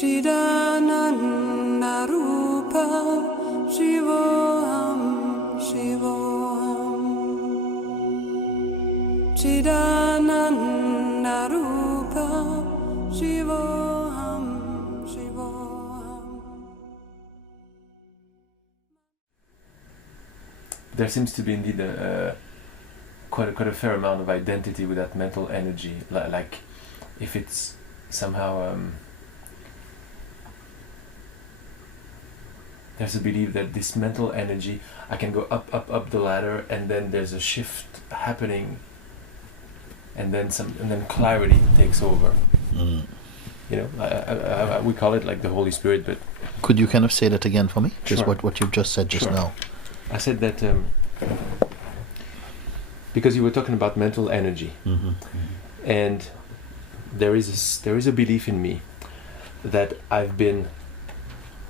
Chidananda Rupa Shivoham Shivoham Chidananda Rupa Shivoham Shivoham. There seems to be indeed quite a fair amount of identity with that mental energy, like if it's somehow there's a belief that this mental energy, I can go up the ladder, and then there's a shift happening, and then clarity takes over. You know, we call it like the Holy Spirit, but could you kind of say that again for me? Just Sure. what you've just said just Sure. now. I said that because you were talking about mental energy, and there is a belief in me that I've been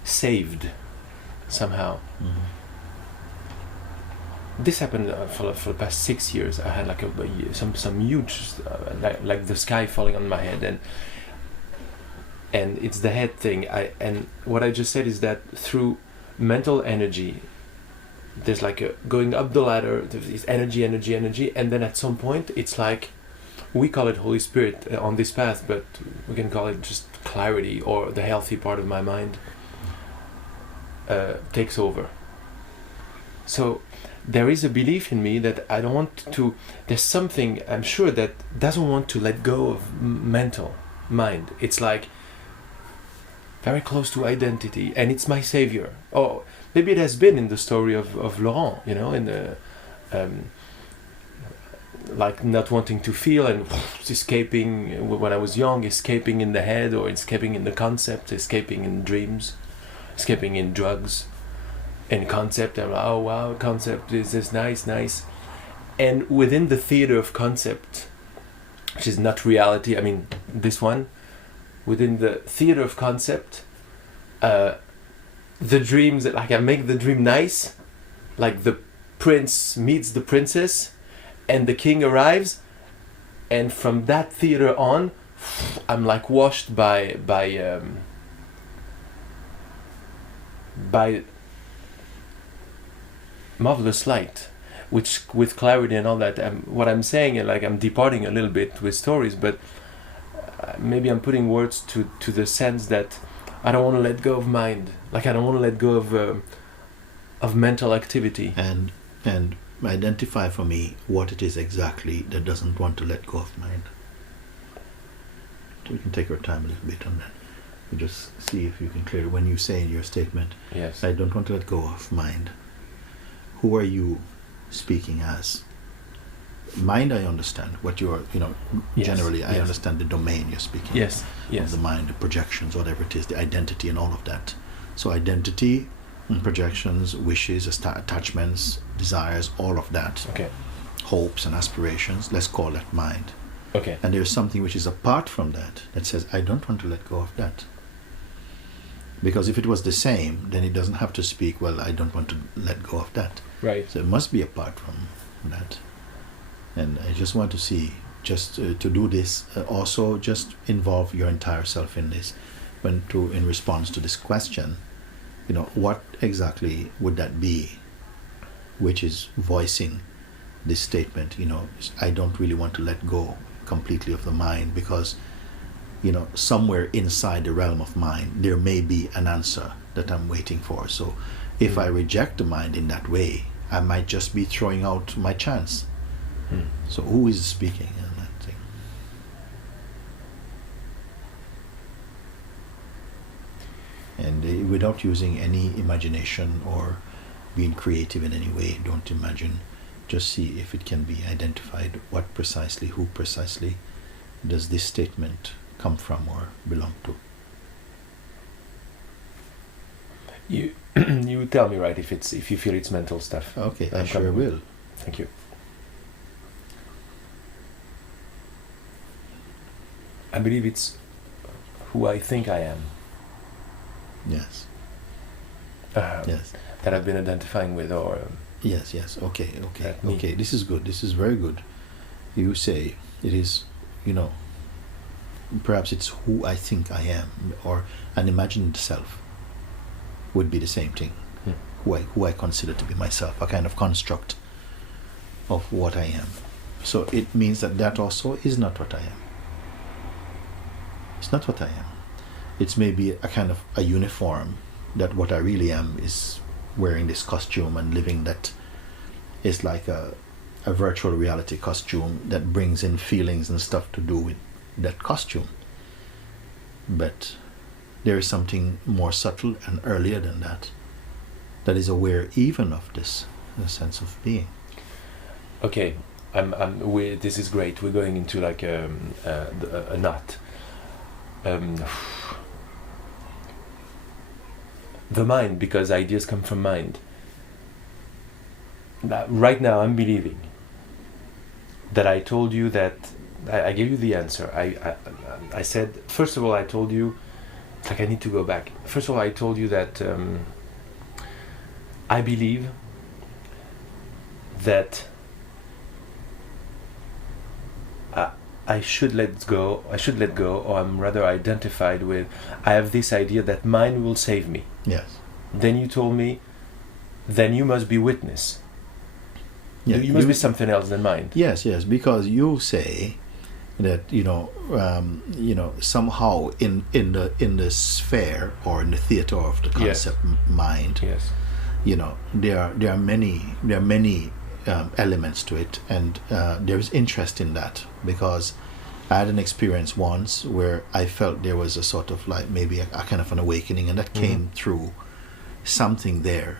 saved somehow. This happened for the past 6 years. I had like some huge like the sky falling on my head, and it's the head thing. And what I just said is that through mental energy, there's like a going up the ladder, there's energy, and then at some point it's like, we call it Holy Spirit on this path, but we can call it just clarity, or the healthy part of my mind takes over. So there is a belief in me that I don't want to, there's something I'm sure that doesn't want to let go of mental mind. It's like very close to identity, and it's my savior. Oh, maybe it has been in the story of Laurent, you know, in the like not wanting to feel and escaping when I was young, escaping in the head, or escaping in the concept, escaping in dreams, escaping in drugs, and concept. I'm like, oh wow, concept is this nice, and within the theater of concept, which is not reality. I mean, this one, within the theater of concept, the dreams, like I make the dream nice, like the prince meets the princess, and the king arrives, and from that theater on, I'm like washed by marvelous light, which with clarity and all that. What I'm saying, like I'm departing a little bit with stories, but maybe I'm putting words to the sense that I don't want to let go of mind, like I don't want to let go of mental activity. And identify for me what it is exactly that doesn't want to let go of mind. So we can take our time a little bit on that. We just see if you can clear it. When you say in your statement, Yes. I don't want to let go of mind, who are you speaking as? Mind, I understand what you are, Yes, generally I yes. understand the domain you're speaking Yes. of Yes. the mind, the projections, whatever it is, the identity and all of that. So identity and projections, wishes, attachments, desires, all of that, Okay. hopes and aspirations, let's call that mind. Okay. And there's something which is apart from that says, I don't want to let go of that. Because if it was the same, then it doesn't have to speak, well, I don't want to let go of that. Right. So it must be apart from that. And I just want to see, just to do this, also just involve your entire self in this. In response to this question, what exactly would that be, which is voicing this statement, I don't really want to let go completely of the mind, because, somewhere inside the realm of mind, there may be an answer that I'm waiting for. So if I reject the mind in that way, I might just be throwing out my chance. So who is speaking in that thing? And without using any imagination or being creative in any way, don't imagine, just see if it can be identified what precisely, who precisely does this statement come from or belong to. You tell me, right, if you feel it's mental stuff. Okay, I I'm sure coming. will. Thank you. I believe it's who I think I am. Yes. Yes. That I've been identifying with, or Yes. Okay. That me. Okay. This is good. This is very good. You say it is, perhaps it's who I think I am, or an imagined self would be the same thing. Who I consider to be myself, a kind of construct of what I am. So it means that also is not what I am. It's not what I am. It's maybe a kind of a uniform, that what I really am is wearing this costume and living that is like a virtual reality costume that brings in feelings and stuff to do with that costume. But there is something more subtle and earlier than that is aware even of this sense of being. Okay, this is great. We're going into like a knot. The mind, because ideas come from mind. Right now, I'm believing that I told you that I gave you the answer. I said, first of all, I told you, it's like I need to go back. First of all, I told you that I believe that I should let go, or I'm rather identified with, I have this idea that mind will save me. Yes. Then you told me, then you must be witness. Yeah, you must be something else than mind. Yes, because you say that somehow in the sphere or in the theater of the concept mind, yes, there are many elements to it, and there is interest in that, because I had an experience once where I felt there was a sort of like maybe a kind of an awakening, and that came through something there,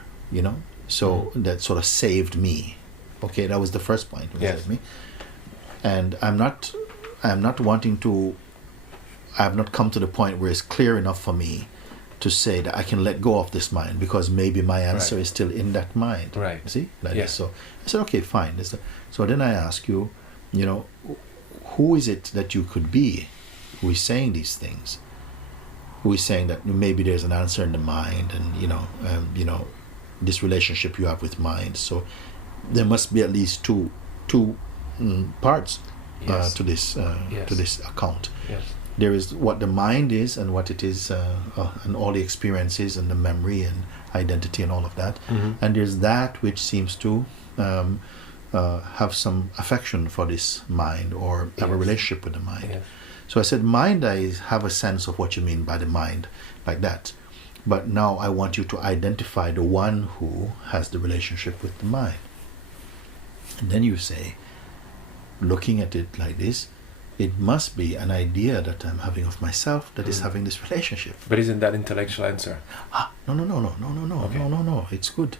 so that sort of saved me. Okay, that was the first point. Saved me, and I'm not wanting to. I have not come to the point where it's clear enough for me to say that I can let go of this mind, because maybe my answer is still in that mind. Right. See? So I said, okay, fine. So then I ask you, who is it that you could be who is saying these things? Who is saying that maybe there's an answer in the mind, and this relationship you have with mind. So there must be at least two parts to this account. Yes. There is what the mind is, and what it is, and all the experiences and the memory and identity and all of that. And there's that which seems to have some affection for this mind, or have a relationship with the mind. Yes. So I said, mind, I have a sense of what you mean by the mind, like that. But now I want you to identify the one who has the relationship with the mind. And then you say, looking at it like this, it must be an idea that I'm having of myself that is having this relationship. But isn't that intellectual answer? No. Okay. No. It's good.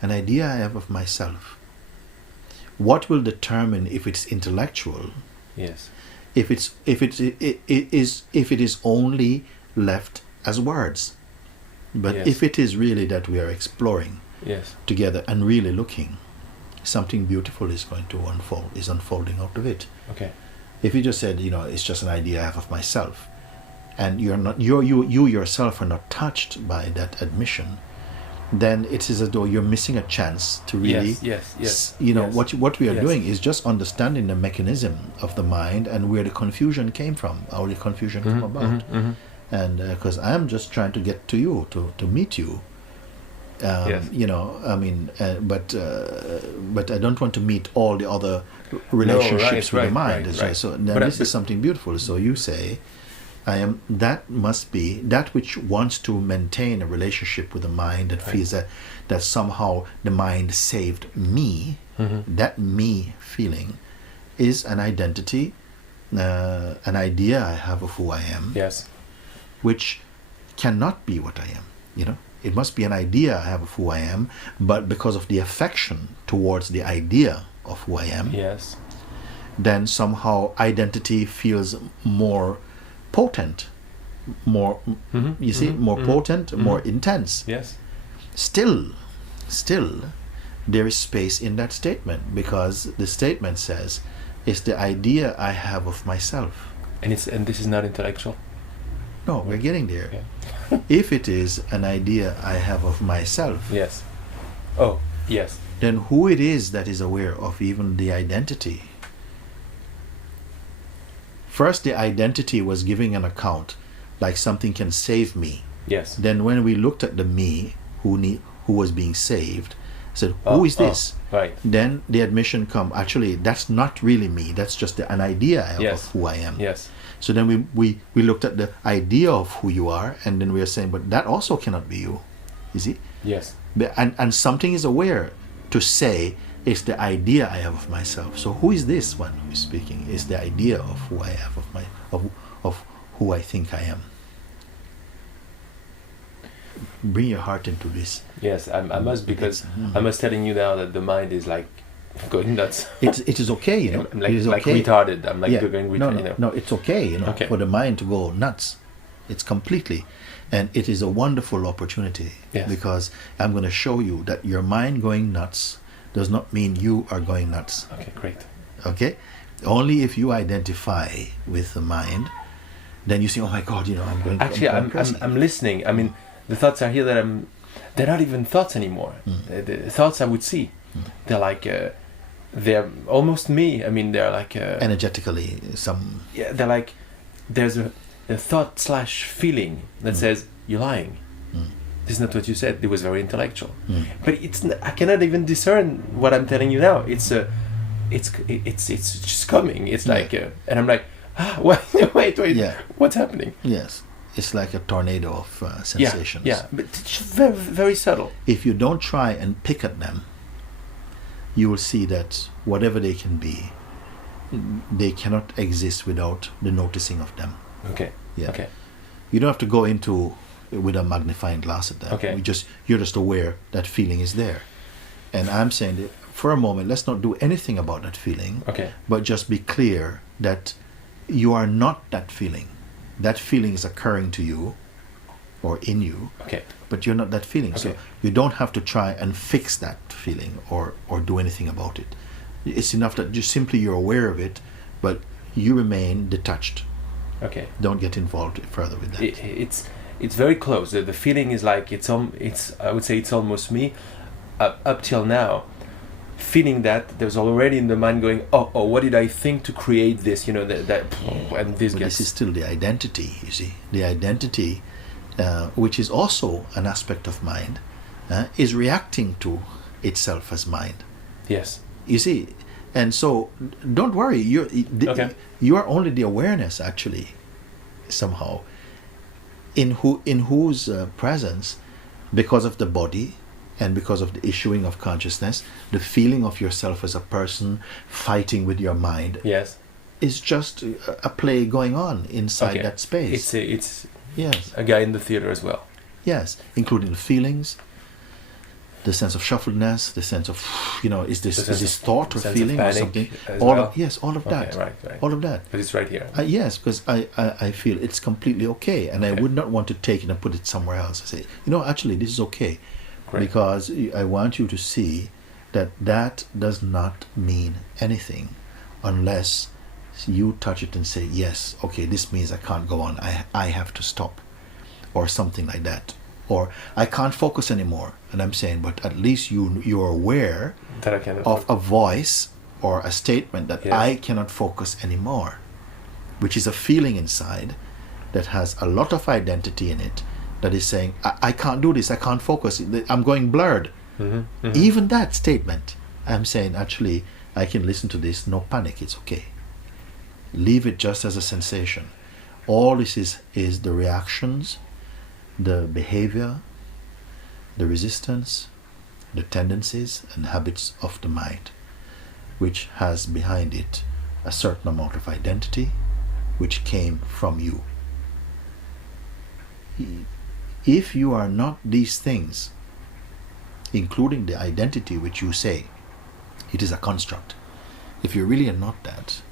An idea I have of myself. What will determine if it's intellectual? Yes. If it is only left as words. But if it is really that we are exploring together and really looking, something beautiful is going to unfolding out of it. Okay. If you just said, it's just an idea I have of myself, and you yourself are not touched by that admission, then it is as though you're missing a chance to really. Yes. What we are doing is just understanding the mechanism of the mind and where the confusion came from, how the confusion came about, and because I'm just trying to get to you, to meet you. But I don't want to meet all the other relationships with the mind. Right. So then this is something beautiful. So you say, that must be that which wants to maintain a relationship with the mind, that feels that somehow the mind saved me. That me feeling is an identity, an idea I have of who I am. Yes. Which cannot be what I am. It must be an idea I have of who I am, but because of the affection towards the idea of who I am, then somehow identity feels more potent, more potent, more intense. Yes. Still, there is space in that statement, because the statement says it's the idea I have of myself. And this is not intellectual? No, we're getting there. If it is an idea I have of myself, yes. Oh, yes. Then who it is that is aware of even the identity First, the identity was giving an account, like something can save me. Yes. Then when we looked at the me who was being saved, said, who is this? Right. Then the admission come, actually, that's not really me. That's just an idea I have Yes. of who I am. Yes. So then we looked at the idea of who you are, and then we are saying, but that also cannot be you. You see? Yes. And something is aware to say, it's the idea I have of myself. So who is this one who is speaking? It's the idea of who I have of who I think I am. Bring your heart into this. Yes, I must, because I must telling you now that the mind is like going nuts. It is okay, you know. I'm like, it is like okay. retarded. I'm like Yeah. going retarded. No, you know. no, it's okay, you know, Okay. for the mind to go nuts. It's completely, and it is a wonderful opportunity. Yes. Because I'm going to show you that your mind going nuts does not mean you are going nuts. Okay, great. Okay, only if you identify with the mind, then you say, "Oh my God, you know, I'm going." Actually, I'm crazy." I'm listening. I mean, the thoughts are here that they're not even thoughts anymore. The thoughts I would see, they're like, they're almost me. I mean, they're like energetically some. yeah, they're like, there's a thought / feeling that says you're lying. This is not what you said. It was very intellectual, but I cannot even discern what I'm telling you now. It's just coming. It's like, and I'm like, wait, Yeah. what's happening? Yes, it's like a tornado of sensations. Yeah, but it's very, very subtle. If you don't try and pick at them, you will see that whatever they can be, they cannot exist without the noticing of them. Okay. Yeah. Okay. You don't have to go into with a magnifying glass at that. Okay. You're just aware that feeling is there. And I'm saying that for a moment, let's not do anything about that feeling, Okay. but just be clear that you are not that feeling. That feeling is occurring to you or in you, Okay. but you're not that feeling. So Okay. you don't have to try and fix that feeling or do anything about it. It's enough that just simply you're aware of it, but you remain detached. Okay. Don't get involved further with that. It's very close. The feeling is like it's I would say it's almost me. Up till now, feeling that there's already in the mind going, oh, what did I think to create this? You know that and this But gets. this is still the identity, you see. The identity, which is also an aspect of mind, is reacting to itself as mind. Yes. You see, and so don't worry. Okay. You are only the awareness, actually, somehow, in whose presence, because of the body, and because of the issuing of consciousness, the feeling of yourself as a person fighting with your mind Yes. is just a play going on inside Okay. that space. It's Yes, a guy in the theater as well. yes, including the feelings, the sense of shuffledness, the sense of, is The this sense of- thought or sense of feeling or panic something? as All well. of yes, all of Okay, that, right. all of that. But it's right here. Yes, because I feel it's completely okay, and I Okay. would not want to take it and put it somewhere else. I say, actually, this is okay, Great. because I want you to see that does not mean anything unless you touch it and say, yes, okay, this means I can't go on. I have to stop, or something like that, or I can't focus anymore. And I'm saying, but at least you're aware That I can. of a voice or a statement that Yes. I cannot focus anymore, which is a feeling inside that has a lot of identity in it, that is saying, I can't do this, I can't focus, I'm going blurred. Even that statement, I'm saying, actually, I can listen to this, no panic, it's okay. Leave it just as a sensation. All this is the reactions, the behavior, the resistance, the tendencies and habits of the mind, which has behind it a certain amount of identity which came from you. If you are not these things, including the identity which you say, it is a construct. If you really are not that,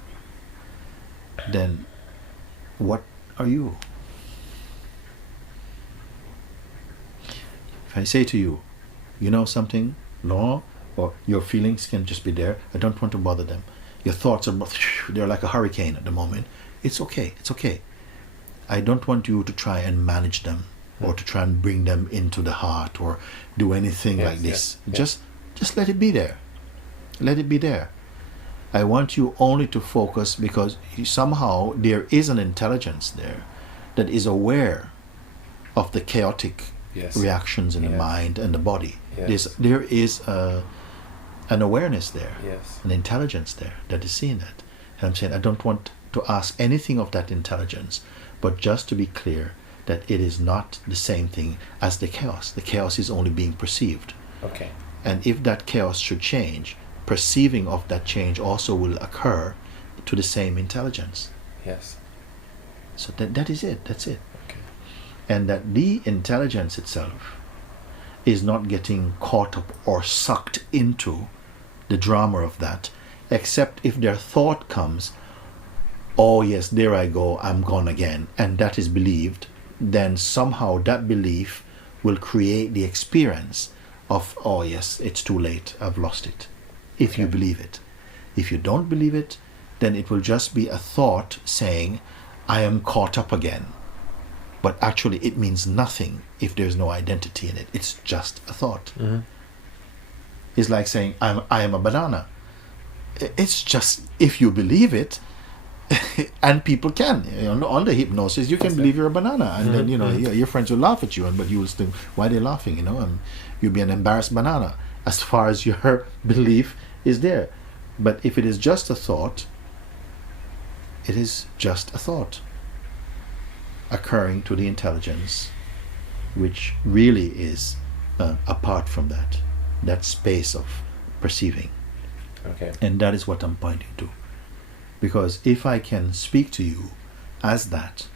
then what are you? If I say to you, you know something, no, or your feelings can just be there, I don't want to bother them. Your thoughts are, they're like a hurricane at the moment. It's okay, it's okay. I don't want you to try and manage them, or to try and bring them into the heart, or do anything Yes, like this. yes. Just let it be there. Let it be there. I want you only to focus, because somehow there is an intelligence there that is aware of the chaotic Yes. reactions in the Yes. mind and the body. Yes. There is an awareness there, Yes. an intelligence there that is seeing that. And I'm saying I don't want to ask anything of that intelligence, but just to be clear that it is not the same thing as the chaos. The chaos is only being perceived. Okay. And if that chaos should change, perceiving of that change also will occur to the same intelligence. Yes. So that is it. That's it. Okay. And that the intelligence itself is not getting caught up or sucked into the drama of that, except if their thought comes, oh yes, there I go, I'm gone again, and that is believed, then somehow that belief will create the experience of, oh yes, it's too late, I've lost it. If you Okay. believe it. If you don't believe it, then it will just be a thought saying, I am caught up again. But actually it means nothing if there's no identity in it. It's just a thought. Mm-hmm. It's like saying, I am a banana. It's just, if you believe it, and people can, under hypnosis, you can That's believe it. you're a banana, and then Mhm. your friends will laugh at you, but you will think, why are they laughing? And you'll be an embarrassed banana as far as your belief is there. But if it is just a thought, it is just a thought occurring to the intelligence, which really is apart from that space of perceiving. Okay. And that is what I'm pointing to. Because if I can speak to you as that,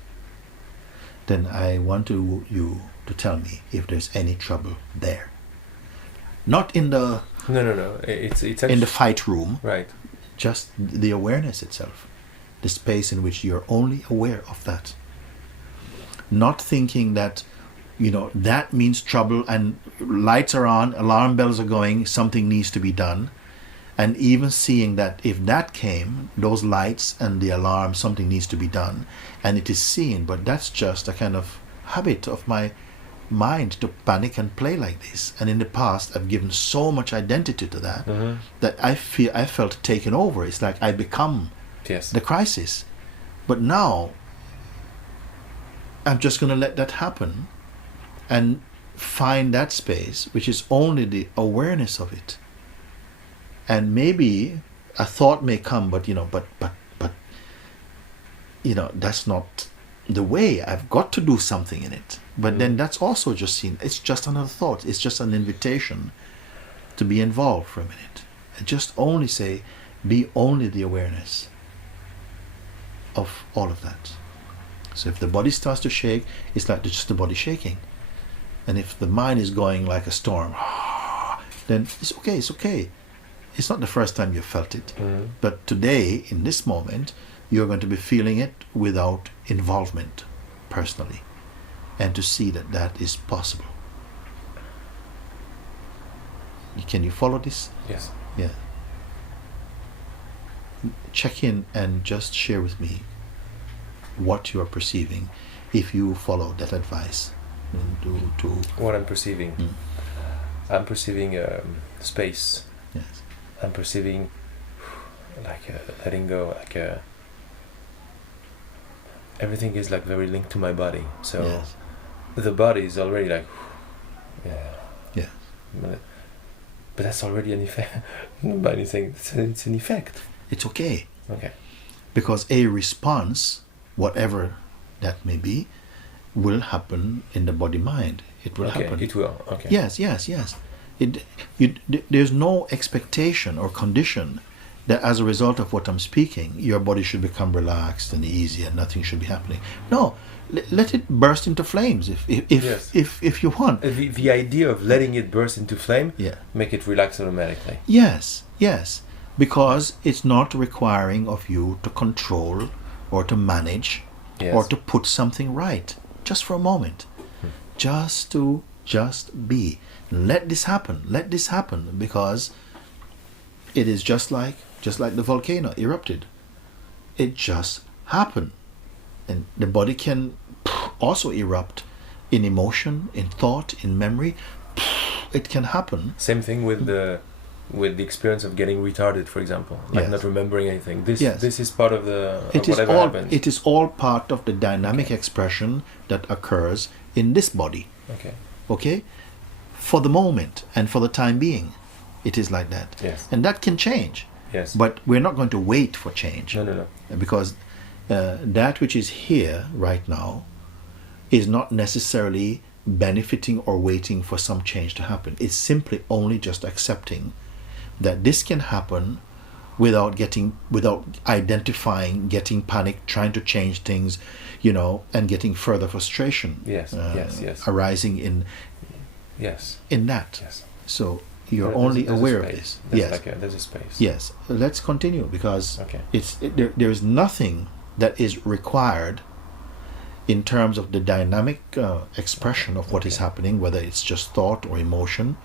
then I want you to tell me if there's any trouble there. Not in the No. It's actually in the fight room, right. just the awareness itself, the space in which you're only aware of that. Not thinking that, that means trouble and lights are on, alarm bells are going, something needs to be done. And even seeing that if that came, those lights and the alarm, something needs to be done, and it is seen, but that's just a kind of habit of my mind to panic and play like this. And in the past, I've given so much identity to that, Mm-hmm. that I felt taken over. It's like I become Yes. the crisis. But now, I'm just going to let that happen and find that space, which is only the awareness of it. And maybe a thought may come, but that's not the way. I've got to do something in it. But then that's also just seen. It's just another thought. It's just an invitation to be involved for a minute. And just only say, be only the awareness of all of that. So if the body starts to shake, it's like just the body shaking. And if the mind is going like a storm, then it's okay. It's not the first time you've felt it. Mm-hmm. But today, in this moment, you're going to be feeling it without involvement, personally. And to see that is possible. Can you follow this? Yes. Yeah. Check in and just share with me what you are perceiving if you follow that advice. To What I'm perceiving. Mm. I'm perceiving space. Yes. I'm perceiving like letting go, everything is like very linked to my body. So Yes. the body is already like, yeah. Yeah. But that's already an effect. Not by anything. It's an effect. It's okay. Okay. Because a response, whatever that may be, will happen in the body mind. It will Okay. happen. It will. Okay. Yes. There's no expectation or condition that as a result of what I'm speaking, your body should become relaxed and easy and nothing should be happening. No, let it burst into flames Yes. if you want. The idea of letting it burst into flame, Yeah. make it relax automatically. Yes, because it's not requiring of you to control or to manage Yes. or to put something right, just for a moment. Just be. Let this happen, because it is just like the volcano erupted. It just happened. And the body can also erupt in emotion, in thought, in memory. It can happen. Same thing with with the experience of getting retarded, for example, like Yes. not remembering anything. Yes. This is part of the It is whatever all. happens. It is all part of the dynamic expression that occurs in this body. Okay. Okay, for the moment and for the time being, it is like that. Yes. And that can change. Yes. But we're not going to wait for change. No. Because that which is here right now is not necessarily benefiting or waiting for some change to happen. It's simply only just accepting that this can happen without identifying, getting panicked, trying to change things, and getting further frustration. Yes, yes. Arising Yes. in that. Yes. So you're There's only a aware of space. this. There's Yes. there's a space. Yes. Let's continue, because Okay. there is nothing that is required in terms of the dynamic expression of what is happening, whether it's just thought or emotion,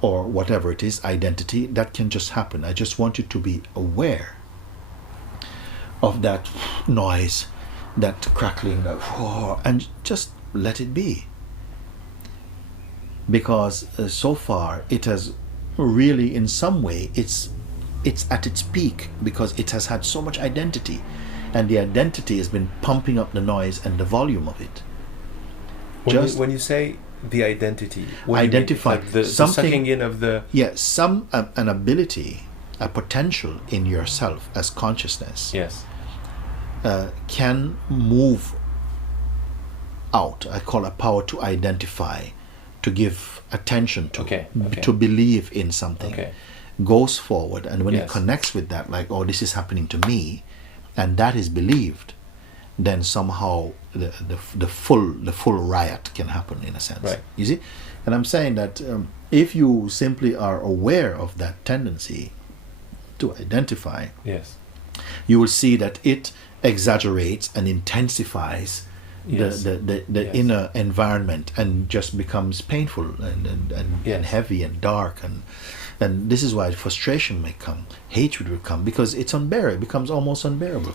or whatever it is, identity, that can just happen. I just want you to be aware of that noise, that crackling, and just let it be. Because so far it has really, in some way, it's at its peak, because it has had so much identity, and the identity has been pumping up the noise and the volume of it. When you say the identity, Identify the something, sucking in of the an ability, a potential in yourself as consciousness, yes, can move out. I call a power to identify, to give attention to, Okay. to believe in something, Okay. goes forward, and when it Yes. connects with that, like, oh, this is happening to me, and that is believed, then somehow the full riot can happen, in a sense. Right. You see, and I'm saying that if you simply are aware of that tendency to identify, yes, you will see that it exaggerates and intensifies Yes. the Yes. inner environment, and just becomes painful and Yes. heavy and dark, and this is why frustration may come, hatred will come, because it's unbearable. It becomes almost unbearable.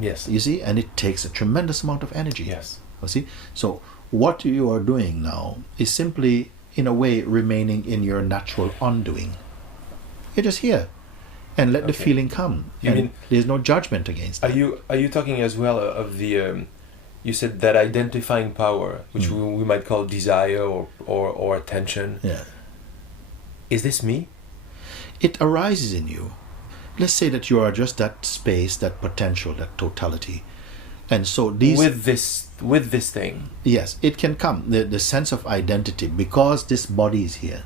yes, You see, and it takes a tremendous amount of energy. yes, You see, so what you are doing now is simply, in a way, remaining in your natural undoing. You're just here, and let the Okay. feeling come. You and mean- there's no judgment against Are that. you talking as well of the you said that identifying power, which we might call desire or attention. Yeah. Is this me? It arises in you. Let's say that you are just that space, that potential, that totality. And so these... With this thing. Yes, it can come. The sense of identity, because this body is here,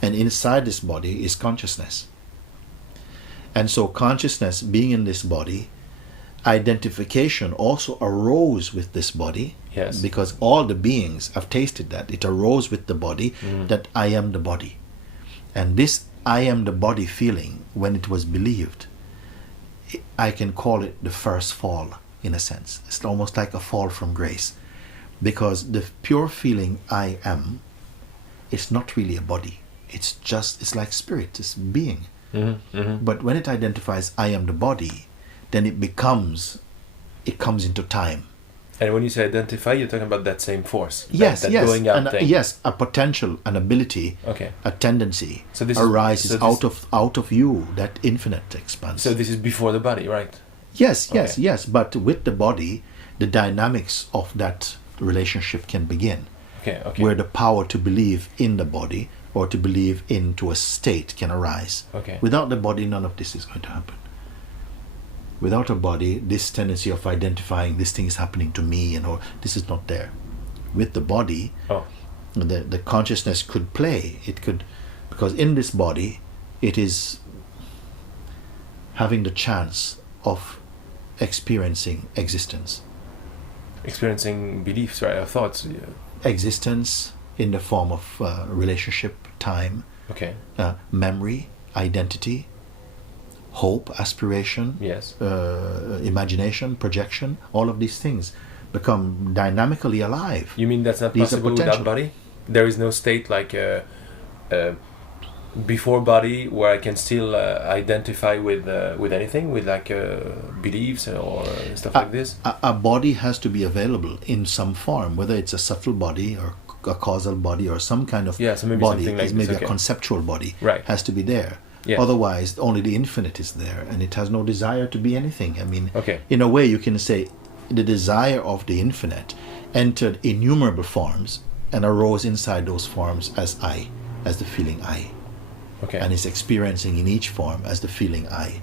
and inside this body is consciousness. And so consciousness being in this body, identification also arose with this body. Yes. Because all the beings have tasted that. It arose with the body, that I am the body. And this I am the body feeling, when it was believed, I can call it the first fall, in a sense. It's almost like a fall from grace. Because the pure feeling I am, it's not really a body. It's like spirit, it's being. But when it identifies I am the body, then it comes into time. And when you say identify, you're talking about that same force. Yes, that yes, going out thing. yes, a potential, an ability, Okay. a tendency So this arises is, so this, out of you, that infinite expanse. So this is before the body, right? Yes, Okay. yes. But with the body, the dynamics of that relationship can begin, Okay. Okay. where the power to believe in the body or to believe into a state can arise. Okay. Without the body, none of this is going to happen. Without a body, this tendency of identifying this thing is happening to me, this is not there. With the body, Oh. the consciousness could play. It could, because in this body, it is having the chance of experiencing existence. Experiencing beliefs, right? Or thoughts. Yeah. Existence in the form of relationship, time, Okay. memory, identity, hope, aspiration, Yes. imagination, projection. All of these things become dynamically alive. You mean that's not These are possible without potential. body? There is no state like before body where I can still identify with anything, with like beliefs or stuff like this. A body has to be available in some form, whether it's a subtle body or a causal body or some kind of So maybe body, something like is maybe this, a okay. conceptual body, Right. has to be there. Yes. Otherwise, only the infinite is there, and it has no desire to be anything. I mean, Okay. in a way, you can say the desire of the infinite entered innumerable forms and arose inside those forms as I, as the feeling I, Okay. and is experiencing in each form as the feeling I.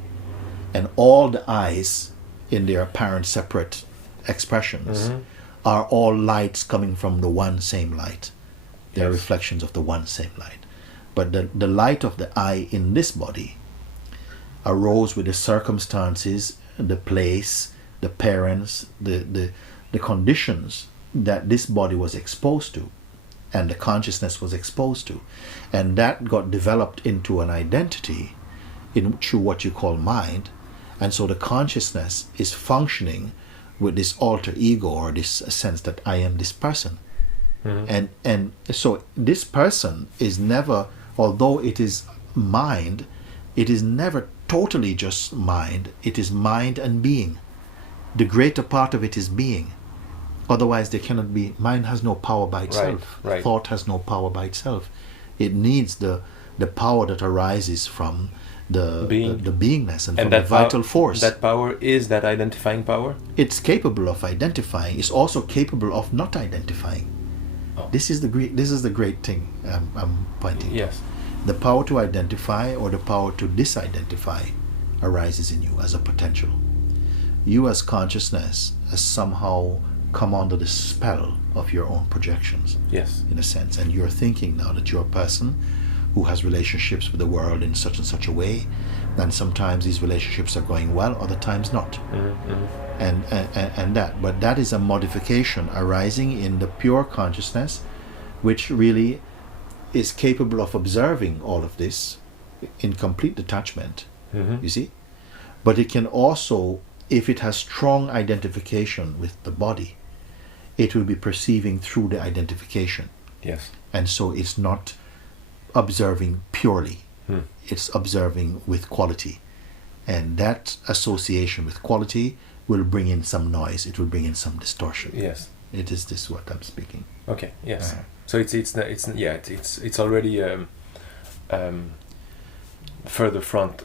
And all the I's in their apparent separate expressions are all lights coming from the one same light. They are Yes. reflections of the one same light. But the light of the I in this body arose with the circumstances, the place, the parents, the conditions that this body was exposed to and the consciousness was exposed to. And that got developed into an identity through what you call mind. And so the consciousness is functioning with this alter ego, or this sense that I am this person. And so this person is never, although it is mind, it is never totally just mind. It is mind and being. The greater part of it is being. Otherwise there cannot be, mind has no power by itself. Right. Thought has no power by itself. It needs the power that arises from the beingness and from the vital force. That power is that identifying power? It's capable of identifying. It's also capable of not identifying. Oh. This is the great thing I'm pointing to. Yes. The power to identify or the power to disidentify arises in you as a potential. You as consciousness has somehow come under the spell of your own projections. Yes. In a sense. And you're thinking now that you're a person who has relationships with the world in such and such a way, and sometimes these relationships are going well, other times not. And that, but that is a modification arising in the pure consciousness, which really is capable of observing all of this in complete detachment, you see. But it can also, if it has strong identification with the body, it will be perceiving through the identification. Yes. And so it's not observing purely, it's observing with quality. And that association with quality will bring in some noise, it will bring in some distortion. Yes. It is this what I'm speaking. Okay. Yes. So it's already further front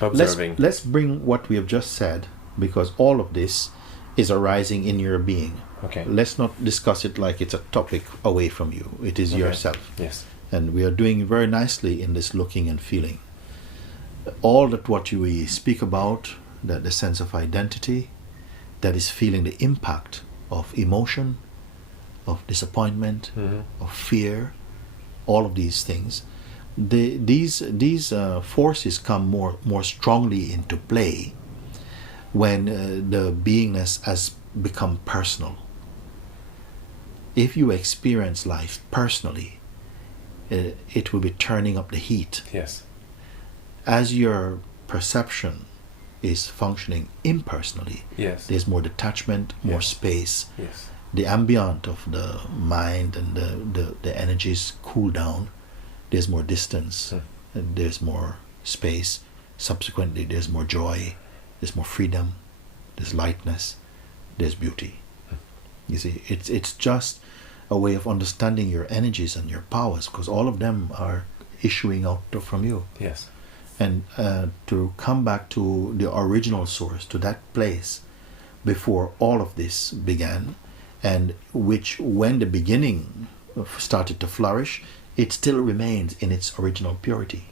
observing. Let's bring what we have just said, because all of this is arising in your being. Okay. Let's not discuss it like it's a topic away from you. It is yourself. Yes. And we are doing very nicely in this looking and feeling. All that what we speak about, that the sense of identity, that is feeling the impact of emotion, of disappointment, of fear, all of these things, these forces come more strongly into play when the beingness has become personal. If you experience life personally, it will be turning up the heat. Yes. As your perception is functioning impersonally, Yes. there's more detachment, more Yes. space. Yes. The ambient of the mind and the energies cool down. There's more distance, and there's more space. Subsequently, there's more joy, there's more freedom, there's lightness, there's beauty. You see, it's just a way of understanding your energies and your powers, because all of them are issuing out from you. Yes. And to come back to the original source, to that place before all of this began, and which when the beginning started to flourish, it still remains in its original purity.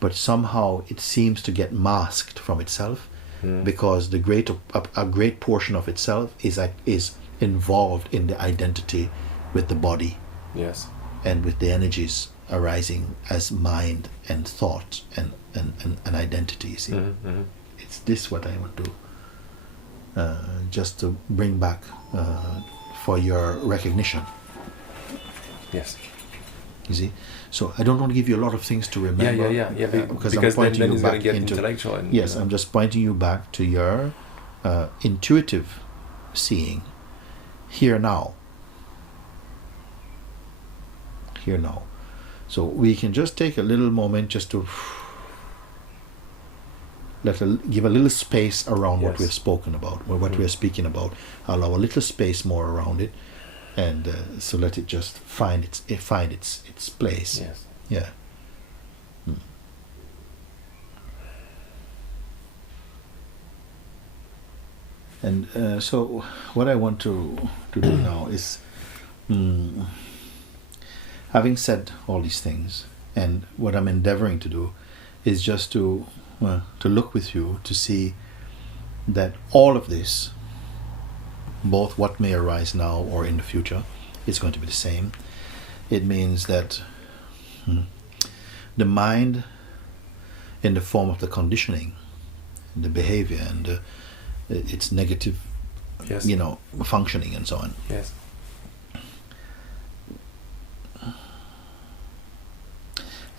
But somehow it seems to get masked from itself, because a great portion of itself is involved in the identity with the body. Yes. And with the energies arising as mind and thought and identity. You see, it's this what I want to just to bring back for your recognition. Yes. You see, so I don't want to give you a lot of things to remember. Yeah. Because I'm then pointing you it's going back to get into intellectual. And, yes, I'm just pointing you back to your intuitive seeing here now. Here now. So we can just take a little moment just to give a little space around what Yes. we've spoken about, or what we're speaking about. Allow a little space more around it, and so let it just find its place. Yes. Yeah. Mm. And so what I want to do now is, having said all these things, and what I'm endeavoring to do is just to look with you to see that all of this, both what may arise now or in the future, is going to be the same. It means that the mind, in the form of the conditioning, the behavior, and its negative, Yes. functioning and so on, Yes.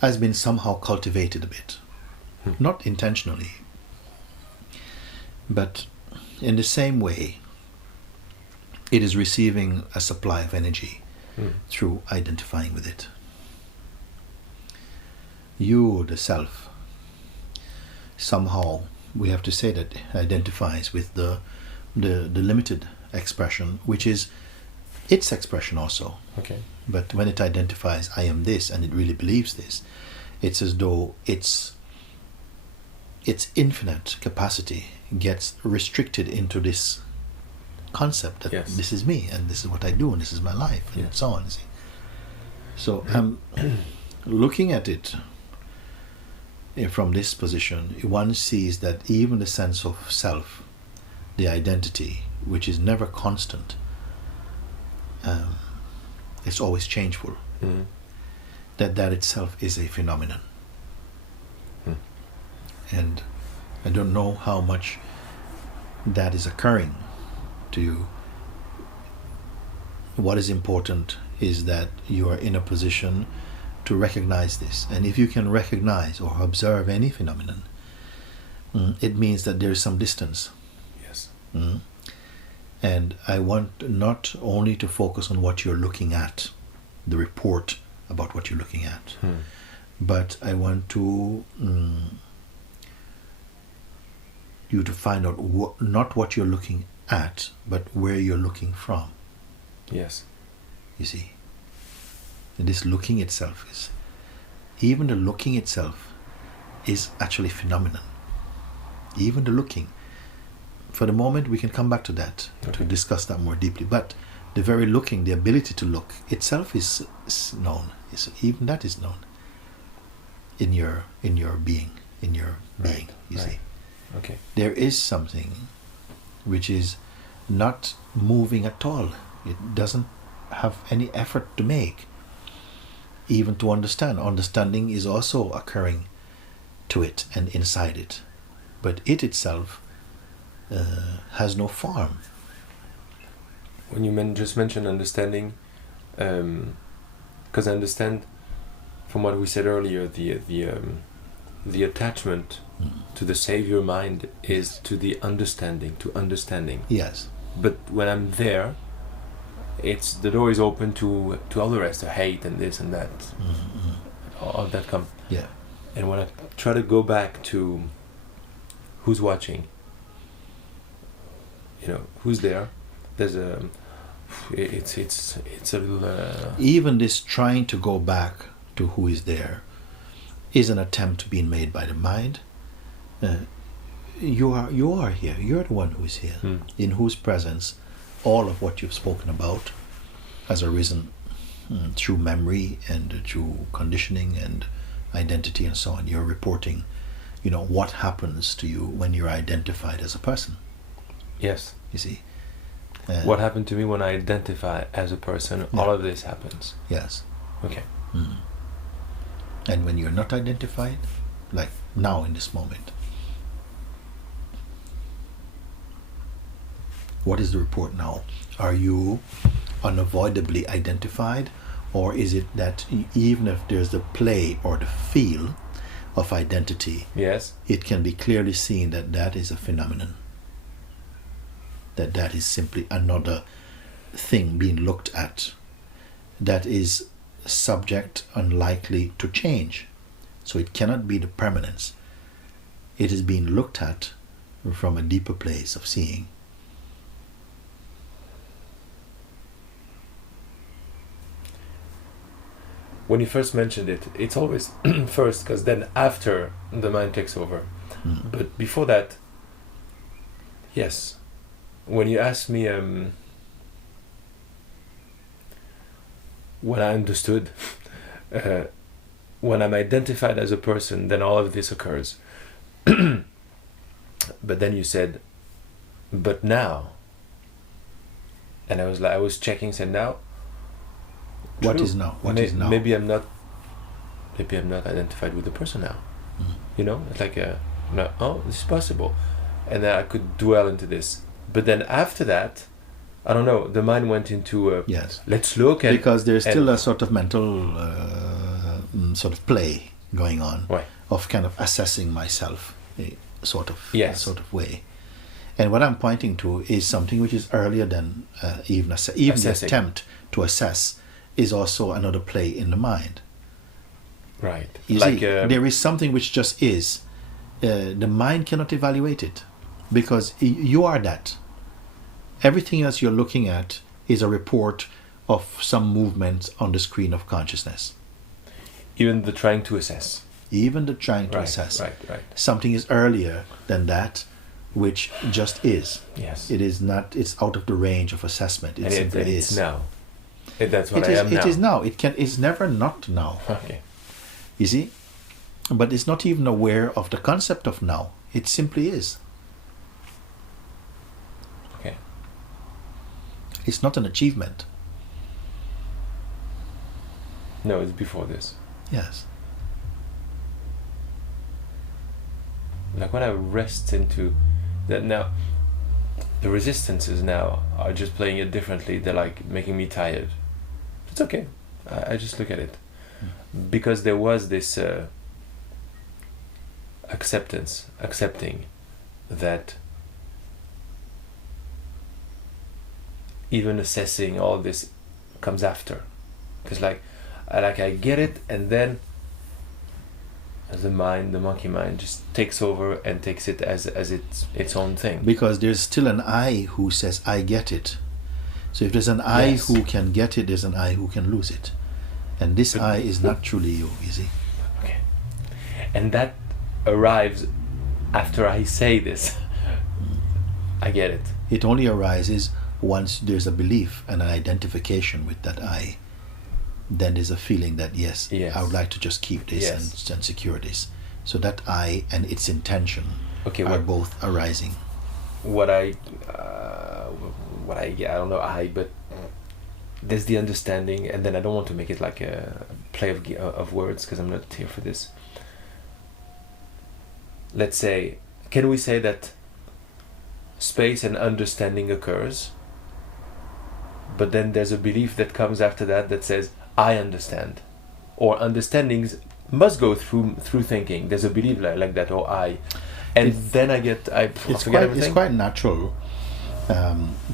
has been somehow cultivated a bit. Not intentionally, but in the same way, it is receiving a supply of energy through identifying with it. You, the self, somehow, we have to say that identifies with the limited expression, which is its expression also. Okay. But when it identifies, I am this, and it really believes this, it's as though its infinite capacity gets restricted into this concept that Yes. this is me, and this is what I do, and this is my life, and Yes. so on. You see? So looking at it from this position, one sees that even the sense of self, the identity, which is never constant, it's always changeful, that itself is a phenomenon. And I don't know how much that is occurring to you. What is important is that you are in a position to recognize this. And if you can recognize or observe any phenomenon, it means that there is some distance. Yes. And I want not only to focus on what you're looking at, the report about what you're looking at, but I want to you to find out not what you're looking at, but where you're looking from. Yes. You see, and this looking itself is, even the looking itself is actually phenomenon. Even the looking. For the moment, we can come back to that to discuss that more deeply. But the very looking, the ability to look itself is known. Even that is known in your being, You see, Okay. there is something which is not moving at all. It doesn't have any effort to make, even to understand. Understanding is also occurring to it and inside it, but it itself has no form. When you just mentioned understanding, because I understand from what we said earlier, the attachment to the savior mind is to the understanding. Yes. But when I'm there, it's the door is open to all the rest, to hate and this and that, all that come. Yeah. And when I try to go back to who's watching, who's there, there's it's a little. Even this trying to go back to who is there is an attempt being made by the mind. You are here. You're the one who is here, in whose presence all of what you've spoken about has arisen through memory and through conditioning and identity and so on. You're reporting, what happens to you when you're identified as a person. Yes. You see. What happened to me when I identify as a person? Yeah. All of this happens. Yes. Okay. And when you're not identified, like now in this moment, what is the report now? Are you unavoidably identified, or is it that even if there's the play or the feel of identity, Yes. it can be clearly seen that that is a phenomenon, that is simply another thing being looked at, that is subject, unlikely to change. So it cannot be the permanence. It is being looked at from a deeper place of seeing. when you first mentioned it, it's always first, because then after the mind takes over. But before that, yes. When you ask me, when I understood, when I'm identified as a person, then all of this occurs. But then you said, but now, and I was checking, said now. What True. is now? What is now? Maybe I'm not identified with the person now. You know, it's like no, oh, this is possible, and then I could dwell into this. But then after that, I don't know. The mind went into yes. Let's look at, because there's still a sort of mental sort of play going on Right. of kind of assessing myself, sort of Yes. sort of way. And what I'm pointing to is something which is earlier than even the Assessing. attempt to assess is also another play in the mind. right. You Like see, there is something which just is. The mind cannot evaluate it because you are that. Everything else you're looking at is a report of some movement on the screen of consciousness. even the trying to assess. Even the trying to Right, assess. right. Something is earlier than that, which just is. Yes. It is not. It's out of the range of assessment. It and simply it's is. now. That's what It I is. am now. It is now. It can. It's never not now. Okay. You see, but it's not even aware of the concept of now. It simply is. Okay. It's not an achievement. No, it's before this. Yes. Like when I rest into that now, the resistances now are just playing it differently. They're like making me tired. It's okay. I just look at it. Because there was this accepting that even assessing all this comes after. Because I get it, and then the monkey mind just takes over and takes it as its own thing. Because there's still an I who says, I get it. So if there's an I Yes. who can get it, there's an I who can lose it. And this I is not truly you, you see. Okay. And that arrives after I say this. I get it. It only arises once there's a belief and an identification with that I. Then there's a feeling that, yes, Yes. I would like to just keep this Yes. and secure this. So that I and its intention Okay, are what- both arising. I don't know, but there's the understanding, and then I don't want to make it like a play of words, because I'm not here for this. Let's say, can we say that space and understanding occurs, but then there's a belief that comes after that says, I understand, or understandings must go through thinking. There's a belief like that, or I, and then I forget everything. It's quite natural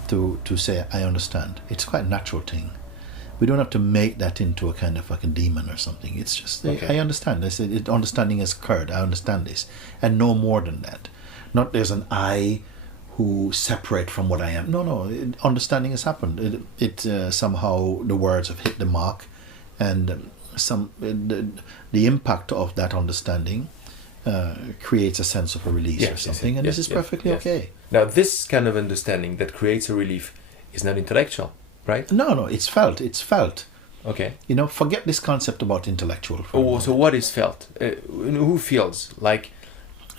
to say I understand. It's quite a natural thing. We don't have to make that into a kind of like a demon or something. It's just Okay. I understand. I said understanding has occurred. I understand this, and no more than that. Not there's an I who separate from what I am. No. Understanding has happened. It somehow the words have hit the mark, and the impact of that understanding creates a sense of a release or something, and this is perfectly okay. Now, this kind of understanding that creates a relief is not intellectual, right? No, it's felt. It's felt. Okay. You know, forget this concept about intellectual. for a Oh, moment. so what is felt? Who feels? Like,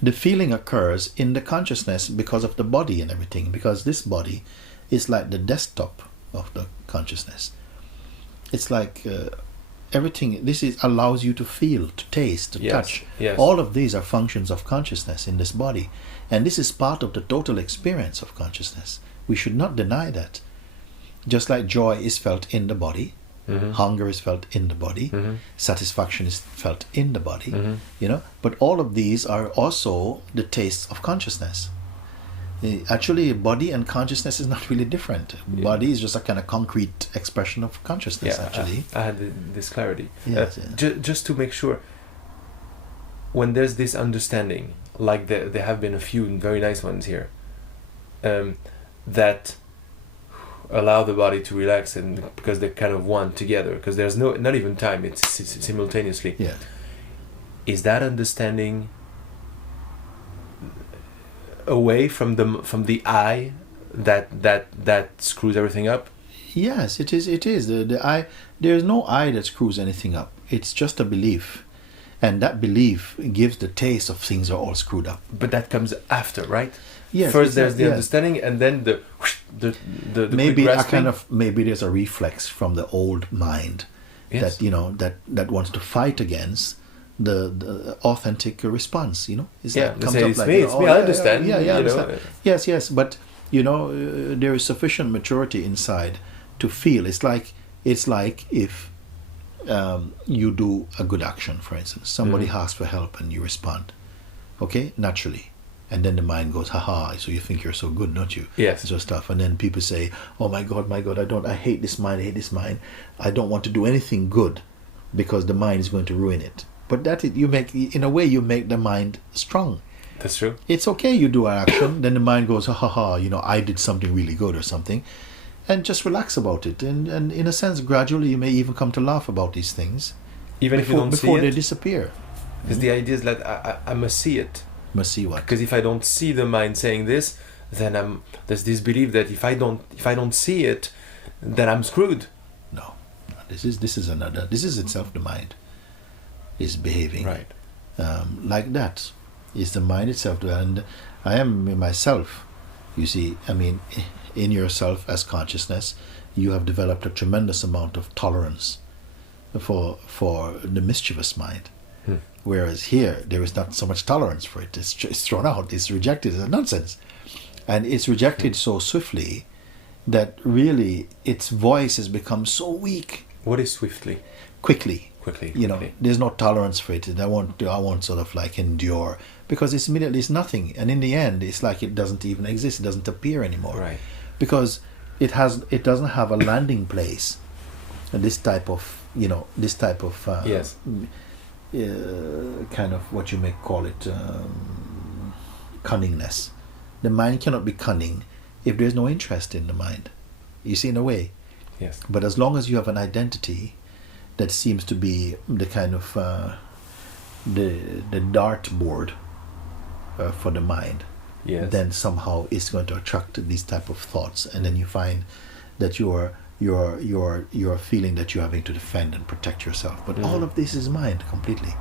The feeling occurs in the consciousness because of the body and everything, because this body is like the desktop of the consciousness. It's like everything. This allows you to feel, to taste, to Yes, touch. yes. All of these are functions of consciousness in this body, and this is part of the total experience of consciousness. We should not deny that. Just like joy is felt in the body, hunger is felt in the body, satisfaction is felt in the body, you know. But all of these are also the tastes of consciousness. Actually, body and consciousness is not really different. Body is just a kind of concrete expression of consciousness. Actually, I had this clarity. Yes, Just to make sure, when there's this understanding, like there have been a few very nice ones here, that allow the body to relax, and because they're kind of one together, because there's not even time, it's simultaneously. Yeah. Is that understanding away from the I that screws everything up? Yes, it is. It is. The I. There is no I that screws anything up. It's just a belief, and that belief gives the taste of things are all screwed up. But that comes after, right? Yes. First there's the yes. understanding, and then the Maybe quick a grasping. kind of maybe there's a reflex from the old mind Yes. that that wants to fight against the authentic response. It's Yeah, like, they comes say, up "It's like, me, it's me, I understand," Yeah, you I know. understand. Yes, but there is sufficient maturity inside to feel. It's like if you do a good action, for instance. Somebody asks for help and you respond, okay, naturally. And then the mind goes, haha, so you think you're so good, don't you? Yes. So stuff. And then people say, oh my God, I hate this mind. I don't want to do anything good because the mind is going to ruin it. But you make the mind strong. That's true. It's okay, you do an action, then the mind goes, ha, I did something really good or something. And just relax about it. And in a sense, gradually you may even come to laugh about these things. Even if you don't see before they it? disappear. Because the idea is that I must see it. Must see what? Because if I don't see the mind saying this, then there's this belief that if I don't see it, then I'm screwed. No. This is itself the mind is behaving Right. like that. It's the mind itself. And I am myself, you see, in yourself as consciousness, you have developed a tremendous amount of tolerance for the mischievous mind. Whereas here, there is not so much tolerance for it. It's thrown out. It's rejected as nonsense. And it's rejected so swiftly that really its voice has become so weak. What is swiftly? Quickly. Quickly. There's no tolerance for it. I won't sort of like endure. Because it's nothing. And in the end, it's like it doesn't even exist. It doesn't appear anymore. Right. Because it doesn't have a landing place. And this type of Yes. Kind of what you may call it cunningness. The mind cannot be cunning if there's no interest in the mind. You see, in a way. Yes. But as long as you have an identity that seems to be the kind of the dartboard for the mind, Yes. then somehow it's going to attract these type of thoughts, and then you find that you're feeling that you're having to defend and protect yourself. But all of this is mind completely.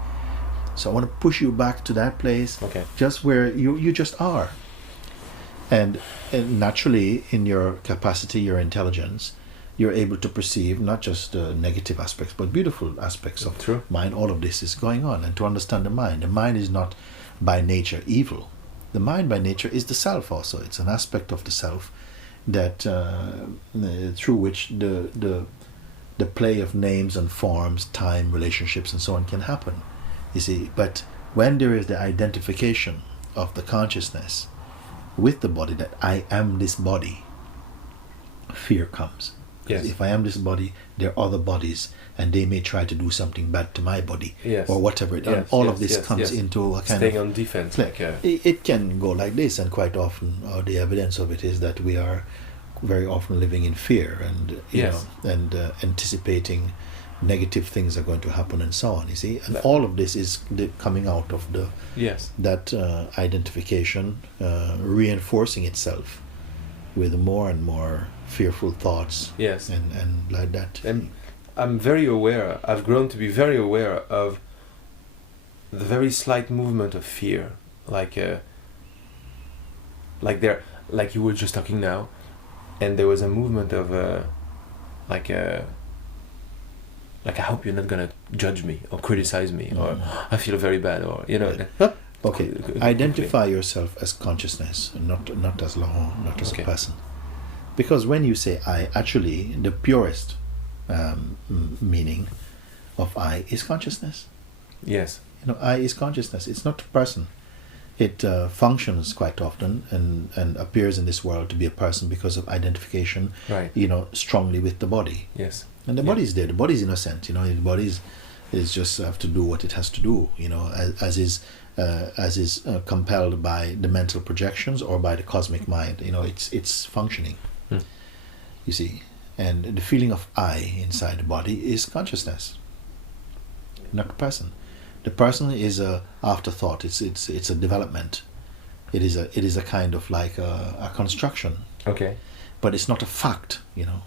So I want to push you back to that place, Okay. just where you just are. And naturally, in your capacity, your intelligence, you're able to perceive not just the negative aspects, but beautiful aspects of True. mind. All of this is going on. And to understand the mind is not by nature evil. The mind by nature is the self also. It's an aspect of the self that through which the play of names and forms, time, relationships, and so on can happen. You see, but when there is the identification of the consciousness with the body, that I am this body, fear comes. Yes. If I am this body, there are other bodies, and they may try to do something bad to my body, Yes. or whatever. And Yes, all yes, of this yes, comes yes. into a kind Staying of on defense. like, it can go like this, and quite often the evidence of it is that we are very often living in fear and Yes. anticipating negative things are going to happen and so on, you see. And all of this is coming out of Yes. that identification reinforcing itself with more and more fearful thoughts. Yes. And like that. And I'm very aware, I've grown to be very aware of the very slight movement of fear. Like you were just talking now, and there was a movement of like I hope you're not gonna judge me or criticize me, or I feel very bad, or Okay, identify yourself as consciousness, not as Laurent, not as Okay. a person. Because when you say I, actually the purest meaning of I is consciousness. Yes. I is consciousness. It's not a person. It functions quite often and appears in this world to be a person because of identification, Right. strongly with the body. Yes. And the body is there. The body is innocent. The body is just have to do what it has to do. As is compelled by the mental projections or by the cosmic mind. It's functioning. You see, and the feeling of I inside the body is consciousness, not the person. The person is a afterthought. It's a development. It is a kind of like a construction. Okay. But it's not a fact. You know,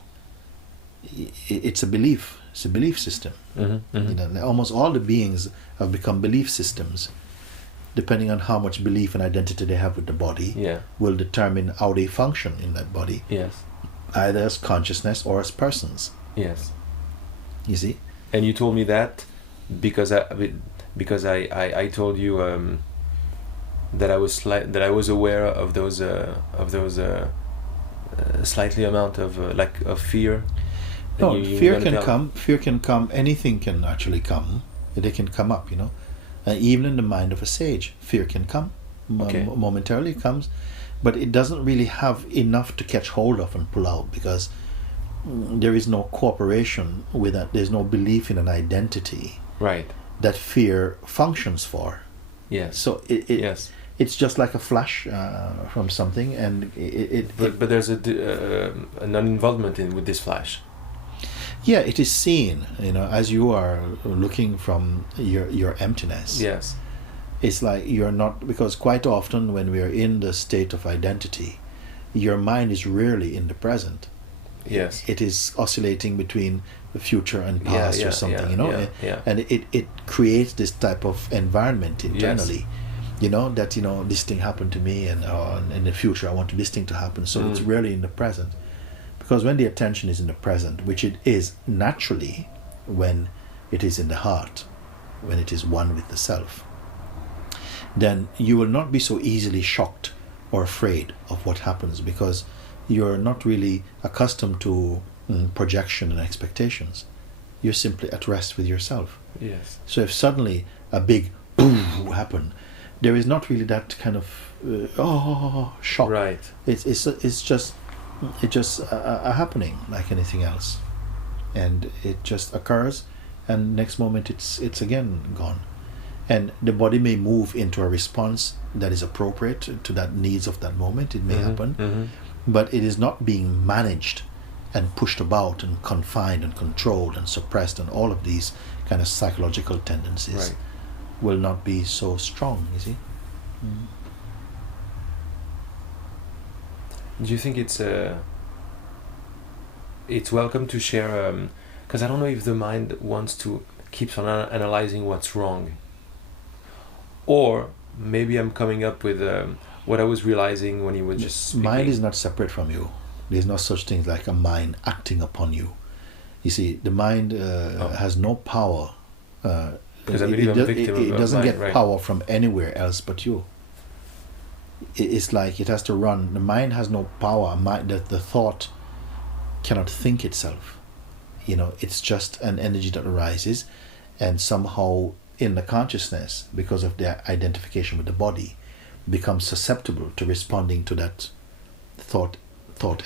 it's a belief. It's a belief system. Mm-hmm, mm-hmm. You know, almost all the beings have become belief systems. Depending on how much belief and identity they have with the body, Yeah. will determine how they function in that body, Yes. either as consciousness or as persons. Yes. You see? And you told me that because I told you that I was aware of those slightly amount of of fear. No, You fear gonna can tell- come. Fear can come. Anything can actually come. They can come up. You know, even in the mind of a sage, fear can come. Okay. Momentarily it comes, but it doesn't really have enough to catch hold of and pull out, because there is no cooperation with that. There's no belief in an identity Right. that fear functions for. Yes. So Yes. it's just like a flash from something, and But there's a non-involvement with this flash. yeah, it is seen, you know, as you are looking from your emptiness. Yes. It's like you're not, because quite often when we are in the state of identity, your mind is rarely in the present. Yes. It is oscillating between the future and past or something, you know, yeah. and it creates this type of environment internally. You know, that, you know, this thing happened to me, and in the future I want this thing to happen. So it's rarely in the present. Because when the attention is in the present, which it is naturally when it is in the heart, when it is one with the self, then you will not be so easily shocked or afraid of what happens, because you're not really accustomed to projection and expectations. You're simply at rest with yourself. Yes. So if suddenly a big boom happened, there is not really that kind of shock. Right. It's just a happening like anything else, and it just occurs, and next moment it's again gone, and the body may move into a response that is appropriate to that needs of that moment. It may happen, but it is not being managed and pushed about and confined and controlled and suppressed, and all of these kind of psychological tendencies Right. will not be so strong, you see. Do you think it's welcome to share? Because I don't know if the mind wants to keeps on analyzing what's wrong, or maybe I'm coming up with what I was realizing when you were just speaking. Mind is not separate from you. There's no such thing like a mind acting upon you. You see, the mind has no power. Because I believe I'm a victim it of doesn't mind, get right? power from anywhere else but you. It's like it has to run. The mind has no power. The thought cannot think itself. You know, it's just an energy that arises, and somehow in the consciousness, because of their identification with the body, becomes susceptible to responding to that thought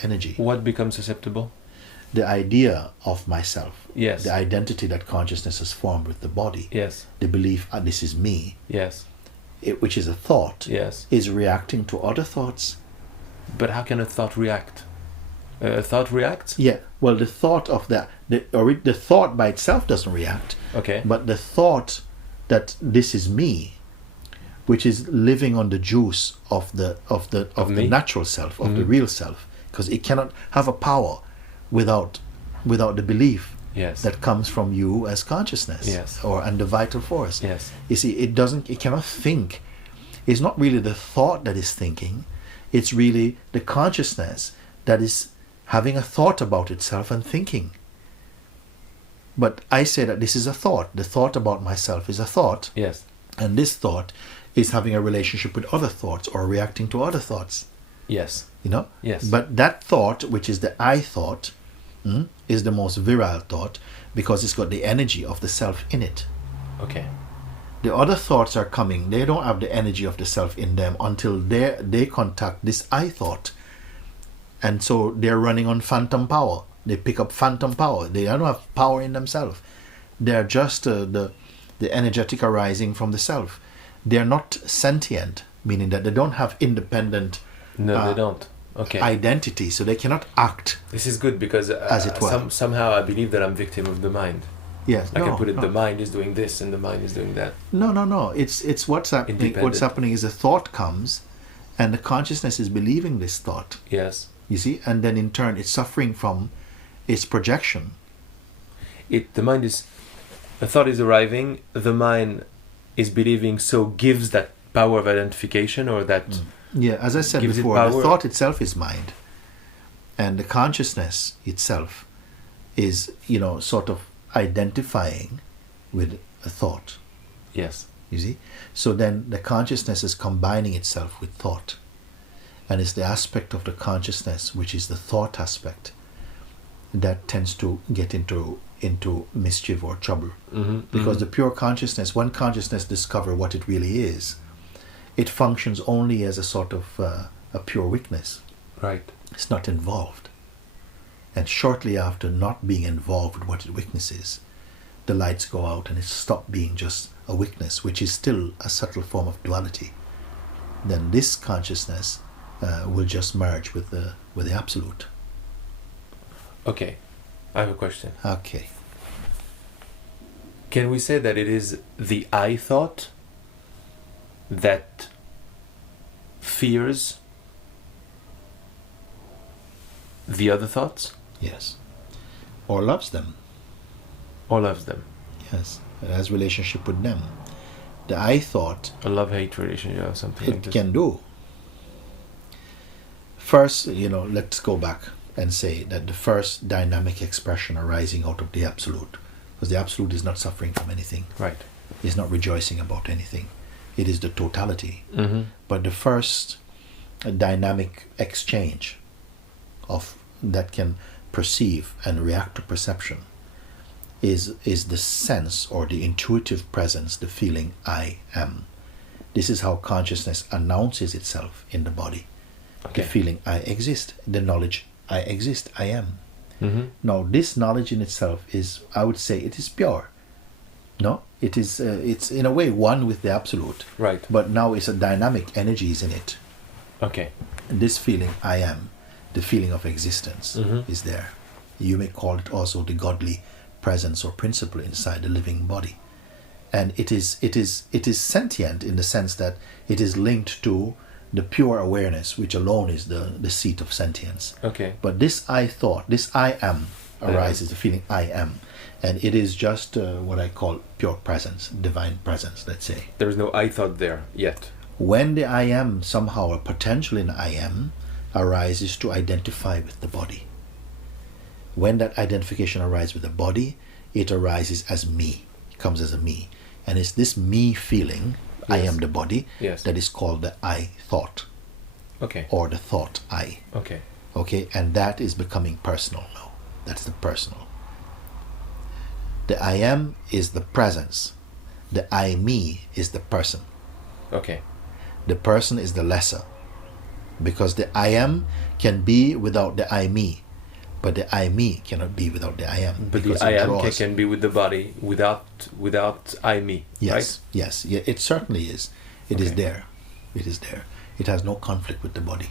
energy. What becomes susceptible? The idea of myself. Yes. The identity that consciousness has formed with the body. Yes. The belief, this is me, Yes. which is a thought, Yes. is reacting to other thoughts. But how can a thought react? A thought reacts? Yeah, well, the thought of the thought by itself doesn't react, Okay. but the thought that this is me, which is living on the juice of the me? natural self, of the real self, because it cannot have a power without the belief Yes. that comes from you as consciousness, Yes. and the vital force. Yes. You see, it cannot think. It's not really the thought that is thinking, it's really the consciousness that is having a thought about itself and thinking. But I say that this is a thought. The thought about myself is a thought, Yes. and this thought is having a relationship with other thoughts or reacting to other thoughts. Yes. You know? Yes. But that thought, which is the I thought, is the most virile thought, because it's got the energy of the self in it. Okay. The other thoughts are coming. They don't have the energy of the self in them until they contact this I thought. And so they're running on phantom power. They pick up phantom power. They don't have power in themselves. They're just the energetic arising from the self. They're not sentient, meaning that they don't have independent... No, they don't. Okay. identity, so they cannot act. This is good because As it were. somehow I believe that I'm victim of the mind. Yes, I no, can put it, no. the mind is doing this and the mind is doing that. No. It's what's happening. Independent. What's happening is a thought comes, and the consciousness is believing this thought. Yes. You see, and then in turn, it's suffering from its projection. The mind is, a thought is arriving, the mind is believing, so gives that power of identification or that. Yeah, as I said Gives it before, the power. thought itself is mind, and the consciousness itself is, sort of identifying with a thought. Yes. You see, so then the consciousness is combining itself with thought, and it's the aspect of the consciousness which is the thought aspect that tends to get into mischief or trouble, because the pure consciousness, when consciousness discover what it really is, it functions only as a sort of a pure witness. Right. It's not involved, and shortly after not being involved with what it witnesses, the lights go out and it stops being just a witness, which is still a subtle form of duality. Then this consciousness will just merge with the absolute. Okay. I have a question. Okay. Can we say that it is the I thought that fears the other thoughts Yes. Or loves them. or loves them? Yes. It has relationship with them. The I thought A love-hate relationship or something like it this? can do. First, let's go back and say that the first dynamic expression arising out of the absolute, because the absolute is not suffering from anything, Right. is not rejoicing about anything. It is the totality. Mm-hmm. But the first dynamic exchange of that can perceive and react to perception is the sense or the intuitive presence, the feeling I am. This is how consciousness announces itself in the body. Okay. The feeling I exist, the knowledge I exist, I am. Mm-hmm. Now, this knowledge in itself is, I would say, it is pure. No, it is. It's in a way one with the absolute. Right. But now it's a dynamic energies in it. Okay. And this feeling I am, the feeling of existence, is there. You may call it also the godly presence or principle inside the living body. And it is sentient in the sense that it is linked to the pure awareness, which alone is the seat of sentience. Okay. But this I thought, this I am arises, the feeling I am. And it is just what I call pure presence, divine presence, let's say. There is no I thought there yet. When the I am, somehow a potential in I am, arises to identify with the body. When that identification arises with the body, it arises as me. It comes as a me. And it's this me feeling, I Yes. am the body, Yes. that is called the I thought, Okay. or the thought I. Okay. Okay, and that is becoming personal now. That's the personal. The I am is the presence. The I me is the person. Okay. The person is the lesser. Because the I am can be without the I me, but the I me cannot be without the I am. But the because I it am draws- can be with the body without I me. Yes, Right? yes, yeah, it certainly is. It is Okay. there. It is there. It has no conflict with the body.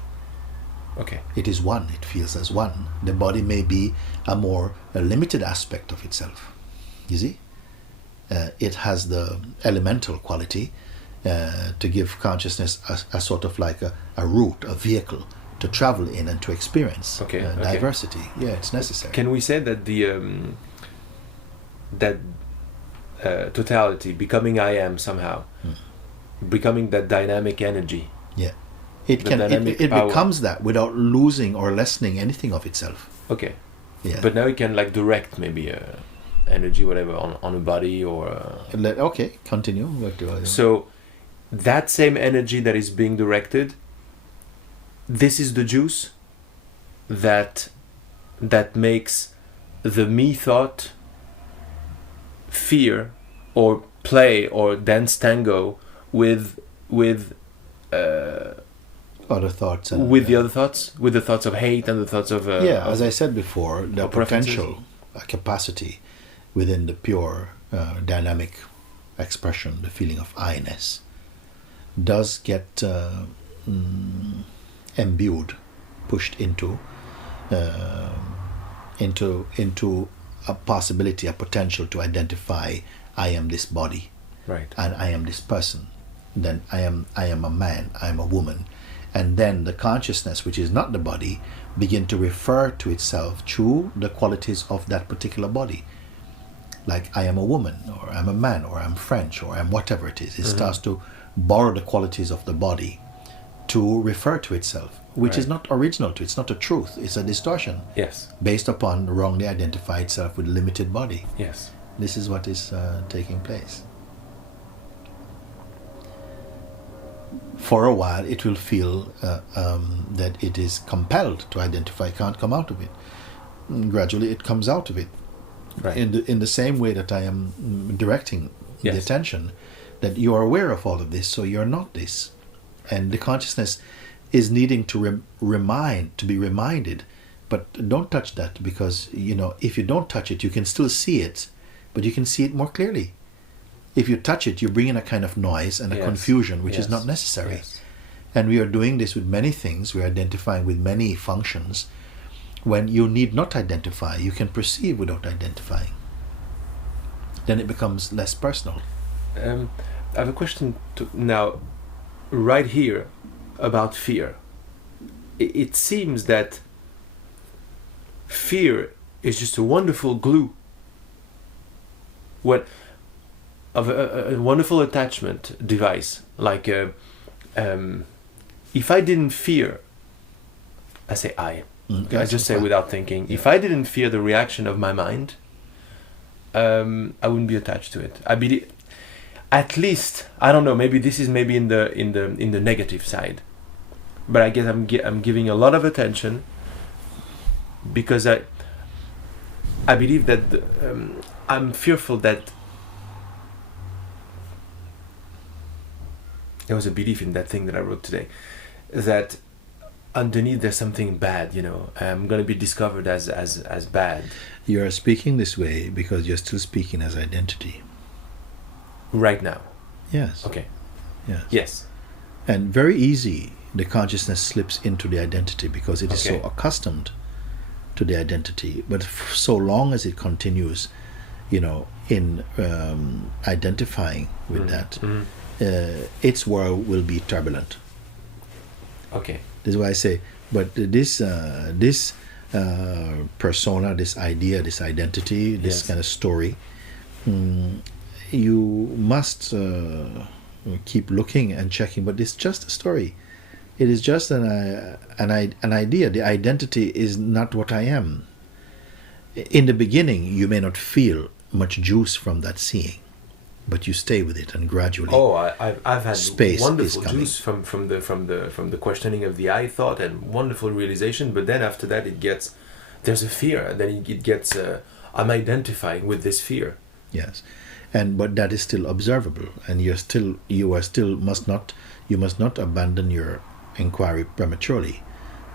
Okay. It is one. It feels as one. The body may be a limited aspect of itself. You see, it has the elemental quality to give consciousness a sort of like a route, a vehicle to travel in and to experience. Okay, okay. Diversity. Yeah, it's necessary. Can we say that totality, becoming I am somehow, becoming that dynamic energy? Yeah, it The can. dynamic It power. becomes that without losing or lessening anything of itself. Okay. Yeah. But now you can like direct maybe energy, whatever, on a body or. Okay, continue. What do I- So that same energy that is being directed, this is the juice that makes the me thought fear or play or dance tango with other thoughts and with the other thoughts, with the thoughts of hate and the thoughts of as I said before, the of preferences. potential capacity within the pure dynamic expression, the feeling of I-ness, does get imbued pushed into a possibility, a potential to identify, I am this body, Right. and I am this person. Then I am a man, I am a woman. And then the consciousness, which is not the body, begin to refer to itself through the qualities of that particular body. Like I am a woman, or I'm a man, or I'm French, or I'm whatever it is. It starts to borrow the qualities of the body to refer to itself, which is not original to it. It's not a truth. It's a distortion Yes. based upon wrongly identify itself with limited body. Yes. This is what is taking place. For a while, it will feel that it is compelled to identify, can't come out of it. Gradually, it comes out of it. Right. In the same way that I am directing the Yes. attention, that you are aware of all of this, so you're not this. And the consciousness is needing to to be reminded. But don't touch that, because, if you don't touch it, you can still see it, but you can see it more clearly. If you touch it, you bring in a kind of noise and a Yes. confusion, which is Yes. not necessary. Yes. And we are doing this with many things. We are identifying with many functions. When you need not identify, you can perceive without identifying. Then it becomes less personal. I have a question now, right here, about fear. It seems that fear is just a wonderful glue. Of a wonderful attachment device. Like, if I didn't fear, I say I. I just say without thinking. Yeah. If I didn't fear the reaction of my mind, I wouldn't be attached to it. I believe, at least, I don't know. Maybe this is in the negative side, but I guess I'm giving a lot of attention because I believe that I'm fearful that there was a belief in that thing that I wrote today, that underneath there's something bad, I'm going to be discovered as bad. You are speaking this way because you're still speaking as identity. Right now. Yes. Okay. Yes. Yes. And very easy, the consciousness slips into the identity because it is so Okay. accustomed to the identity. But so long as it continues, in identifying with that, its world will be turbulent. Okay. This is why I say, but this persona, this idea, this identity, this Yes. kind of story, you must keep looking and checking. But it's just a story. It is just an idea. The identity is not what I am. In the beginning, you may not feel much juice from that seeing, but you stay with it, and gradually. Oh, I've had Space wonderful is coming. juice from the questioning of the I thought, and wonderful realization. But then after that, there's a fear. Then it gets I'm identifying with this fear. Yes, but that is still observable, and you must not abandon your inquiry prematurely.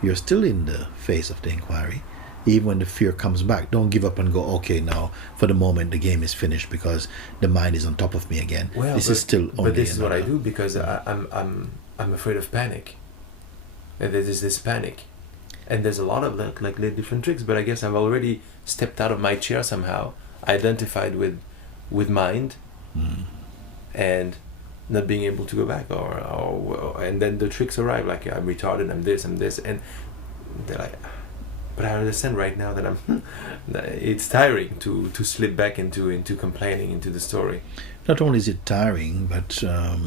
You're still in the phase of the inquiry. Even when the fear comes back, don't give up and go, okay, now for the moment the game is finished because the mind is on top of me again. Well, This is still only. But this is what I another- do because I'm afraid of panic. And there's this panic, and there's a lot of like different tricks. But I guess I've already stepped out of my chair somehow, identified with mind, and not being able to go back, or and then the tricks arrive. Like I'm retarded, I'm this, and they're like. But I understand right now that it's tiring to slip back into complaining, into the story. Not only is it tiring, but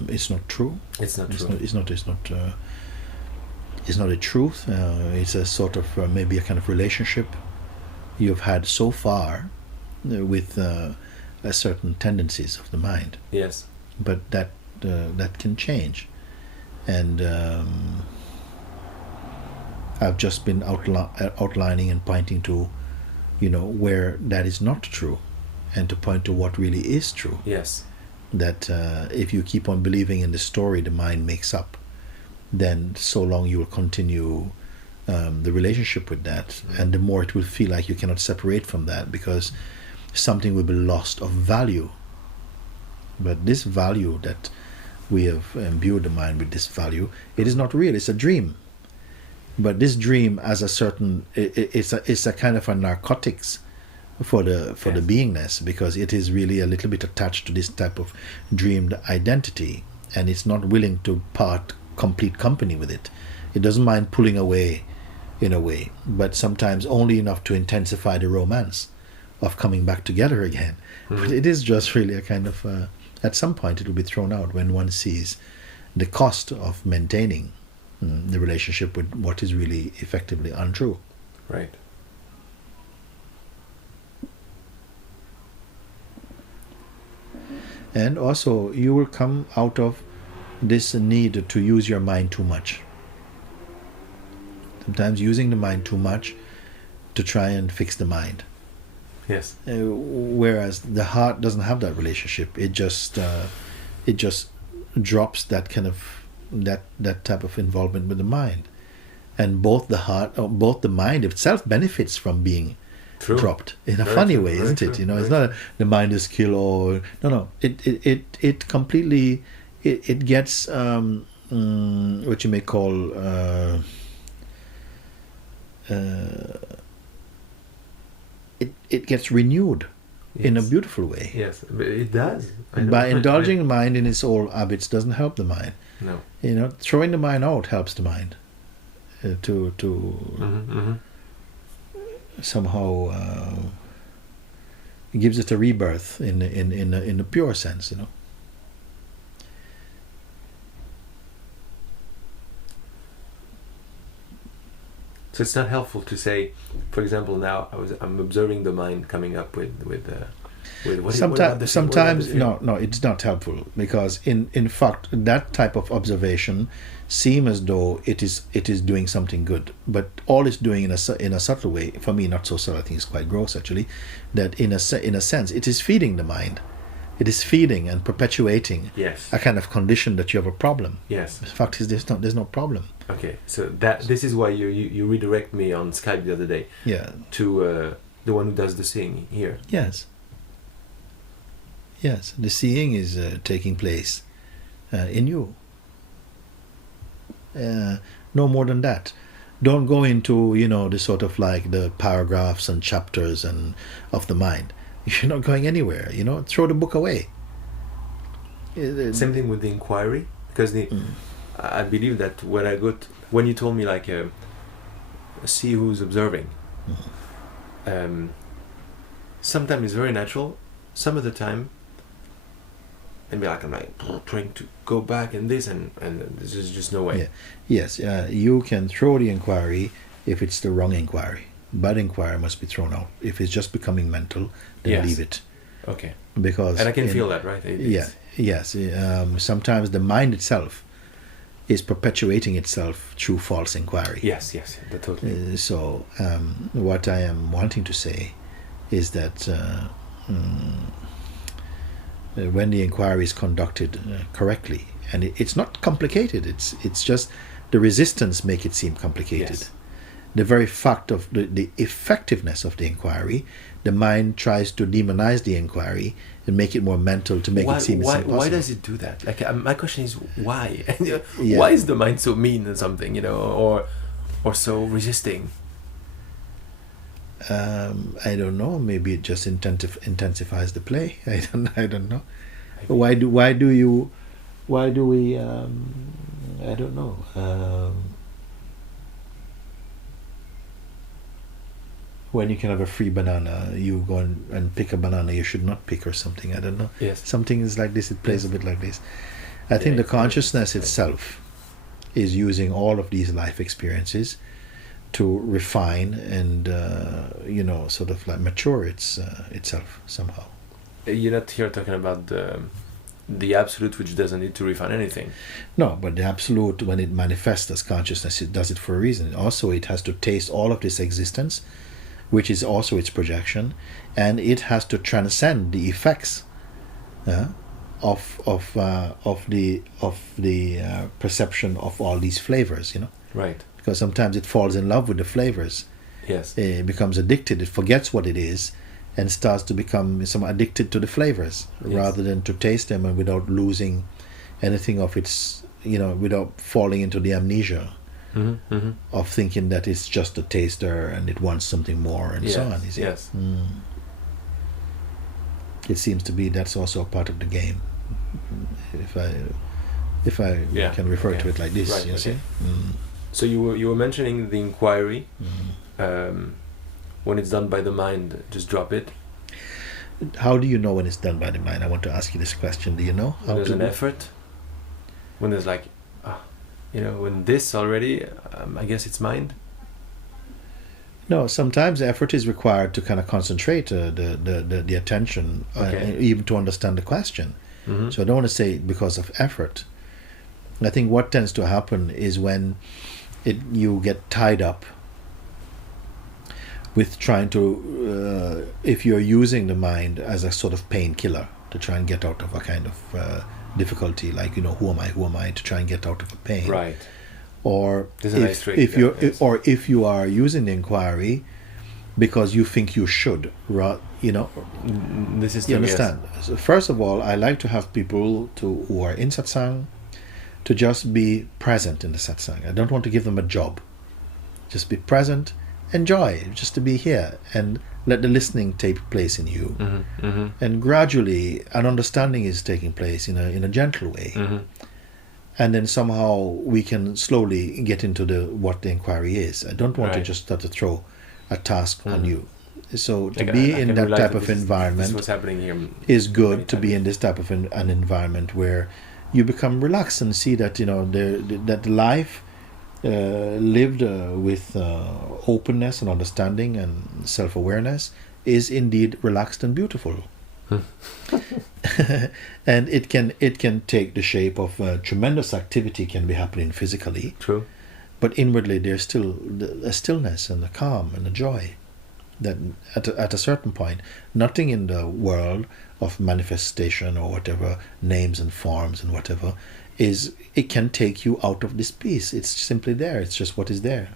it's not true. It's not true. It's not a truth. It's a sort of maybe a kind of relationship you've had so far with certain tendencies of the mind. Yes. But that can change, and I've just been outlining and pointing to, where that is not true, and to point to what really is true. Yes. That if you keep on believing in the story the mind makes up, then so long you will continue the relationship with that, and the more it will feel like you cannot separate from that, because something will be lost of value. But this value that we have imbued the mind with, this value, it is not real. It's a dream. But this dream as a certain, it's a kind of a narcotics for the beingness, because it is really a little bit attached to this type of dreamed identity, and it's not willing to part complete company with it. It doesn't mind pulling away in a way, but sometimes only enough to intensify the romance of coming back together again. But it is just really a kind of at some point it will be thrown out when one sees the cost of maintaining the relationship with what is really effectively untrue. Right. And also, you will come out of this need to use your mind too much. Sometimes using the mind too much to try and fix the mind. Yes. Whereas the heart doesn't have that relationship. It just drops that kind of that type of involvement with the mind, and both the mind itself benefits from being dropped in a funny way, isn't it? It's not the mind is killed or no. It completely it gets what you may call it gets renewed in a beautiful way. Yes, it does. By indulging the mind in its old habits doesn't help the mind. No. Throwing the mind out helps the mind to somehow it gives it a rebirth in a pure sense. So it's not helpful to say, for example, now I'm observing the mind coming up with sometimes no, it's not helpful, because in fact that type of observation seems as though it is doing something good, but all it's doing in a subtle way, for me not so subtle, I think it's quite gross actually, that in a sense it is feeding the mind. It is feeding and perpetuating a kind of condition that you have a problem. Yes. The fact is there's no problem. Okay, so this is why you redirect me on Skype the other day. Yeah. To the one who does the seeing here. Yes. Yes, the seeing is taking place in you. No more than that. Don't go into the sort of like the paragraphs and chapters and of the mind. You're not going anywhere. Throw the book away. Same thing with the inquiry, because I believe that when you told me like see who's observing, sometimes it's very natural. Some of the time, and be like I'm like trying to go back and this and there's just no way. Yeah. Yes, you can throw the inquiry if it's the wrong inquiry. Bad inquiry must be thrown out. If it's just becoming mental, then leave it. Okay. Because and I can feel that, right? Yes. Sometimes the mind itself is perpetuating itself through false inquiry. Yes, that totally. So what I am wanting to say is that when the inquiry is conducted correctly, and it's not complicated, it's just the resistance make it seem complicated. Yes. The very fact of the effectiveness of the inquiry, the mind tries to demonize the inquiry and make it more mental to make it seem impossible. Why does it do that? Like my question is why? Why is the mind so mean or something, or so resisting? I don't know. Maybe it just intensifies the play. I don't know. Why do we? I don't know. When you can have a free banana, you go and pick a banana you should not pick or something. I don't know. Yes. Something is like this. It plays a bit like this. I think the consciousness itself is using all of these life experiences to refine and sort of like mature itself somehow. You're not here talking about the absolute, which doesn't need to refine anything. No, but the absolute, when it manifests as consciousness, it does it for a reason. Also, it has to taste all of this existence, which is also its projection, and it has to transcend the effects of the perception of all these flavors. Right. Because sometimes it falls in love with the flavors. Yes. It becomes addicted. It forgets what it is, and starts to become addicted to the flavors, rather than to taste them, and without losing anything of its, without falling into the amnesia of thinking that it's just a taster and it wants something more and so on. You see? Yes. It seems to be that's also a part of the game. If I can refer to it like this, right, you see. So you were mentioning the inquiry. When it's done by the mind, just drop it. How do you know when it's done by the mind? I want to ask you this question. Do you know how When there's to an effort. When there's like, when this already, I guess it's mind. No, sometimes effort is required to kind of concentrate the attention, even to understand the question. So I don't want to say because of effort. I think what tends to happen is when you get tied up with trying to, if you're using the mind as a sort of painkiller to try and get out of a kind of difficulty, like who am I to try and get out of a pain, right? Or if you are using the inquiry because you think you should, this is you understand. So first of all, I like to have people who are in satsang to just be present in the satsang. I don't want to give them a job. Just be present, enjoy, just to be here, and let the listening take place in you. And gradually, an understanding is taking place in a gentle way. And then somehow we can slowly get into what the inquiry is. I don't want to just start to throw a task on you. So to be in that type of environment what's happening here is good. To be in this type of an environment where you become relaxed and see that that life lived with openness and understanding and self-awareness is indeed relaxed and beautiful. And it can take the shape of tremendous activity can be happening physically. True. But inwardly there's still a stillness and a calm and a joy that at a certain point nothing in the world of manifestation or whatever names and forms and whatever it can take you out of this peace. It's simply there. It's just what is there.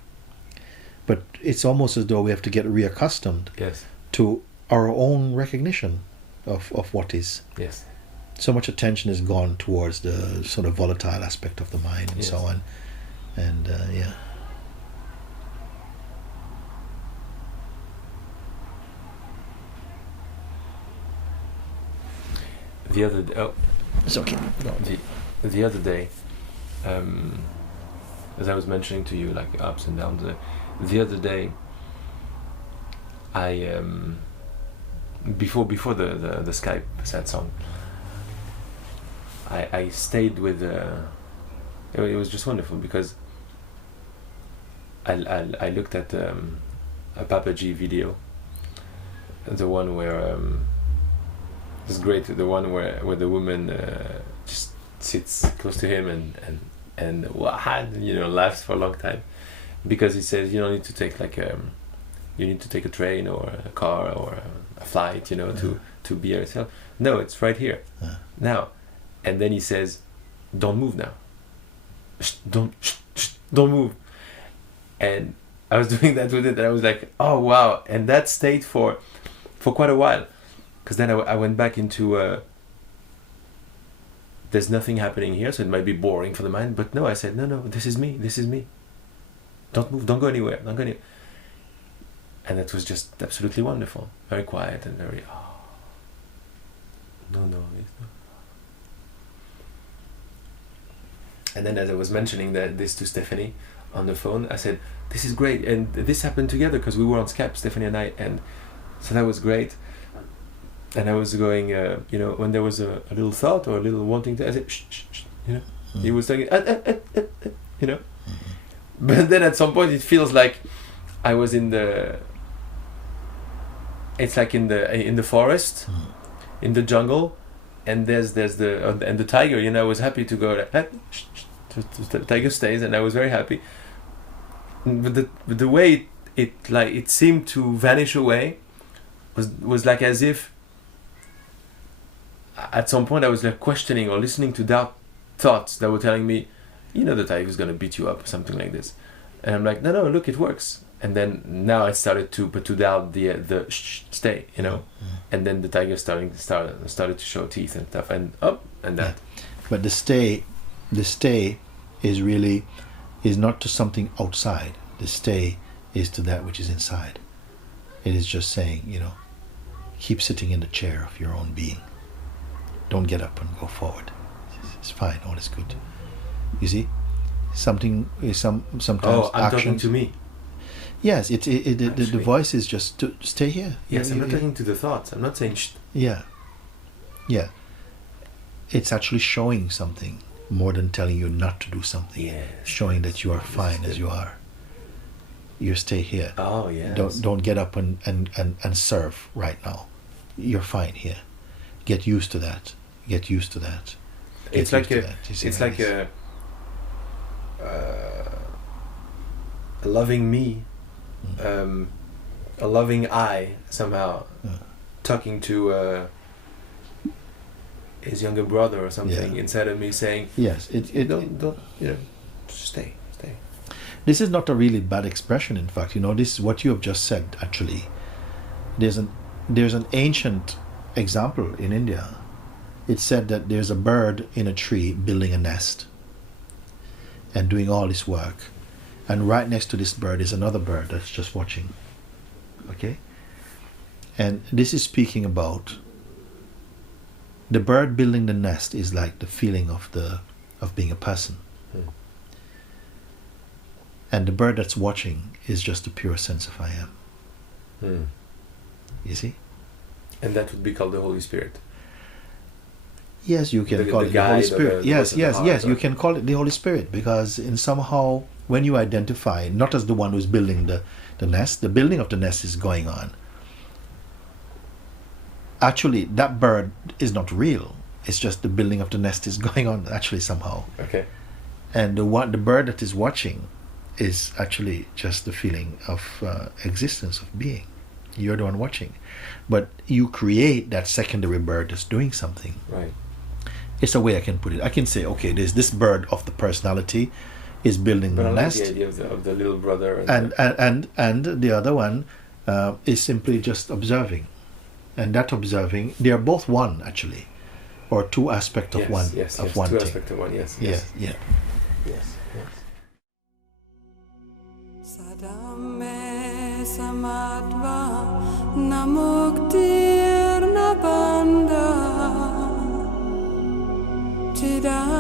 But it's almost as though we have to get reaccustomed to our own recognition of what is. Yes. So much attention is gone towards the sort of volatile aspect of the mind and so on. And the other day, it's okay. No, the other day, as I was mentioning to you, like ups and downs, the other day, I before the Skype Satsang, I stayed with it was just wonderful because I looked at a Papaji video, the one where it's great, the one where the woman just sits close to him and laughs for a long time because he says you don't need to take you need to take a train or a car or a flight to be yourself. No, it's right here now. And then he says, don't move now. Don't move. And I was doing that with it and I was like, oh wow. And that stayed for quite a while, because then I went back into there's nothing happening here, so it might be boring for the mind, but no, I said no, this is me, don't move, don't go anywhere. And that was just absolutely wonderful, very quiet and very no. And then as I was mentioning this to Stephanie on the phone, I said, this is great. And this happened together because we were on Skype, Stephanie and I. And so that was great. And I was going, when there was a little thought or a little wanting to, I said, shh. He was saying, But then at some point it feels like I was it's like in the forest, in the jungle. And there's the tiger, I was happy to go the tiger stays, and I was very happy. But the way it seemed to vanish away was like as if at some point I was like questioning or listening to doubt thoughts that were telling me, the tiger's gonna beat you up or something like this. And I'm like, no, look, it works. And then now I started to doubt the stay, and then the tiger started to show teeth and stuff, and up and that. But the stay is really is not to something outside. The stay is to that which is inside. It is just saying, keep sitting in the chair of your own being. Don't get up and go forward. It's fine, all is good. You see? Something is sometimes I'm actions. talking to me. Yes, the voice is just to stay here. Yes, I'm not talking to the thoughts. I'm not saying Yeah. It's actually showing something more than telling you not to do something. Yes. Showing that you are fine as you are. You stay here. Oh, yes. Don't get up and serve right now. You're fine here. Get used to that. Get used to that. It's like a loving me, a loving I somehow talking to his younger brother or something instead of me saying, yes, don't stay. This is not a really bad expression. In fact, this is what you have just said. Actually, there's an ancient example in India. It said that there's a bird in a tree building a nest and doing all this work, and right next to this bird is another bird that's just watching. Okay, and this is speaking about the bird building the nest is like the feeling of being a person. And the bird that's watching is just the pure sense of I am. You see? And that would be called the Holy Spirit. Yes, you can call it the Holy Spirit. Yes, you can call it the Holy Spirit, because in somehow when you identify not as the one who's building the nest, the building of the nest is going on. Actually, that bird is not real. It's just the building of the nest is going on actually somehow. Okay. And the bird that is watching is actually just the feeling of existence, of being. You're the one watching. But you create that secondary bird that's doing something. Right. It's a way I can put it. I can say, okay, there's this bird of the personality is building the nest. But I like the idea of the little brother. And the other one is simply just observing. And that observing, they are both one actually. Or two aspects of one. Yes, of one two thing. aspects of one, yes. Yeah. Yes. Sadame samadva namuktir nabanda Chidam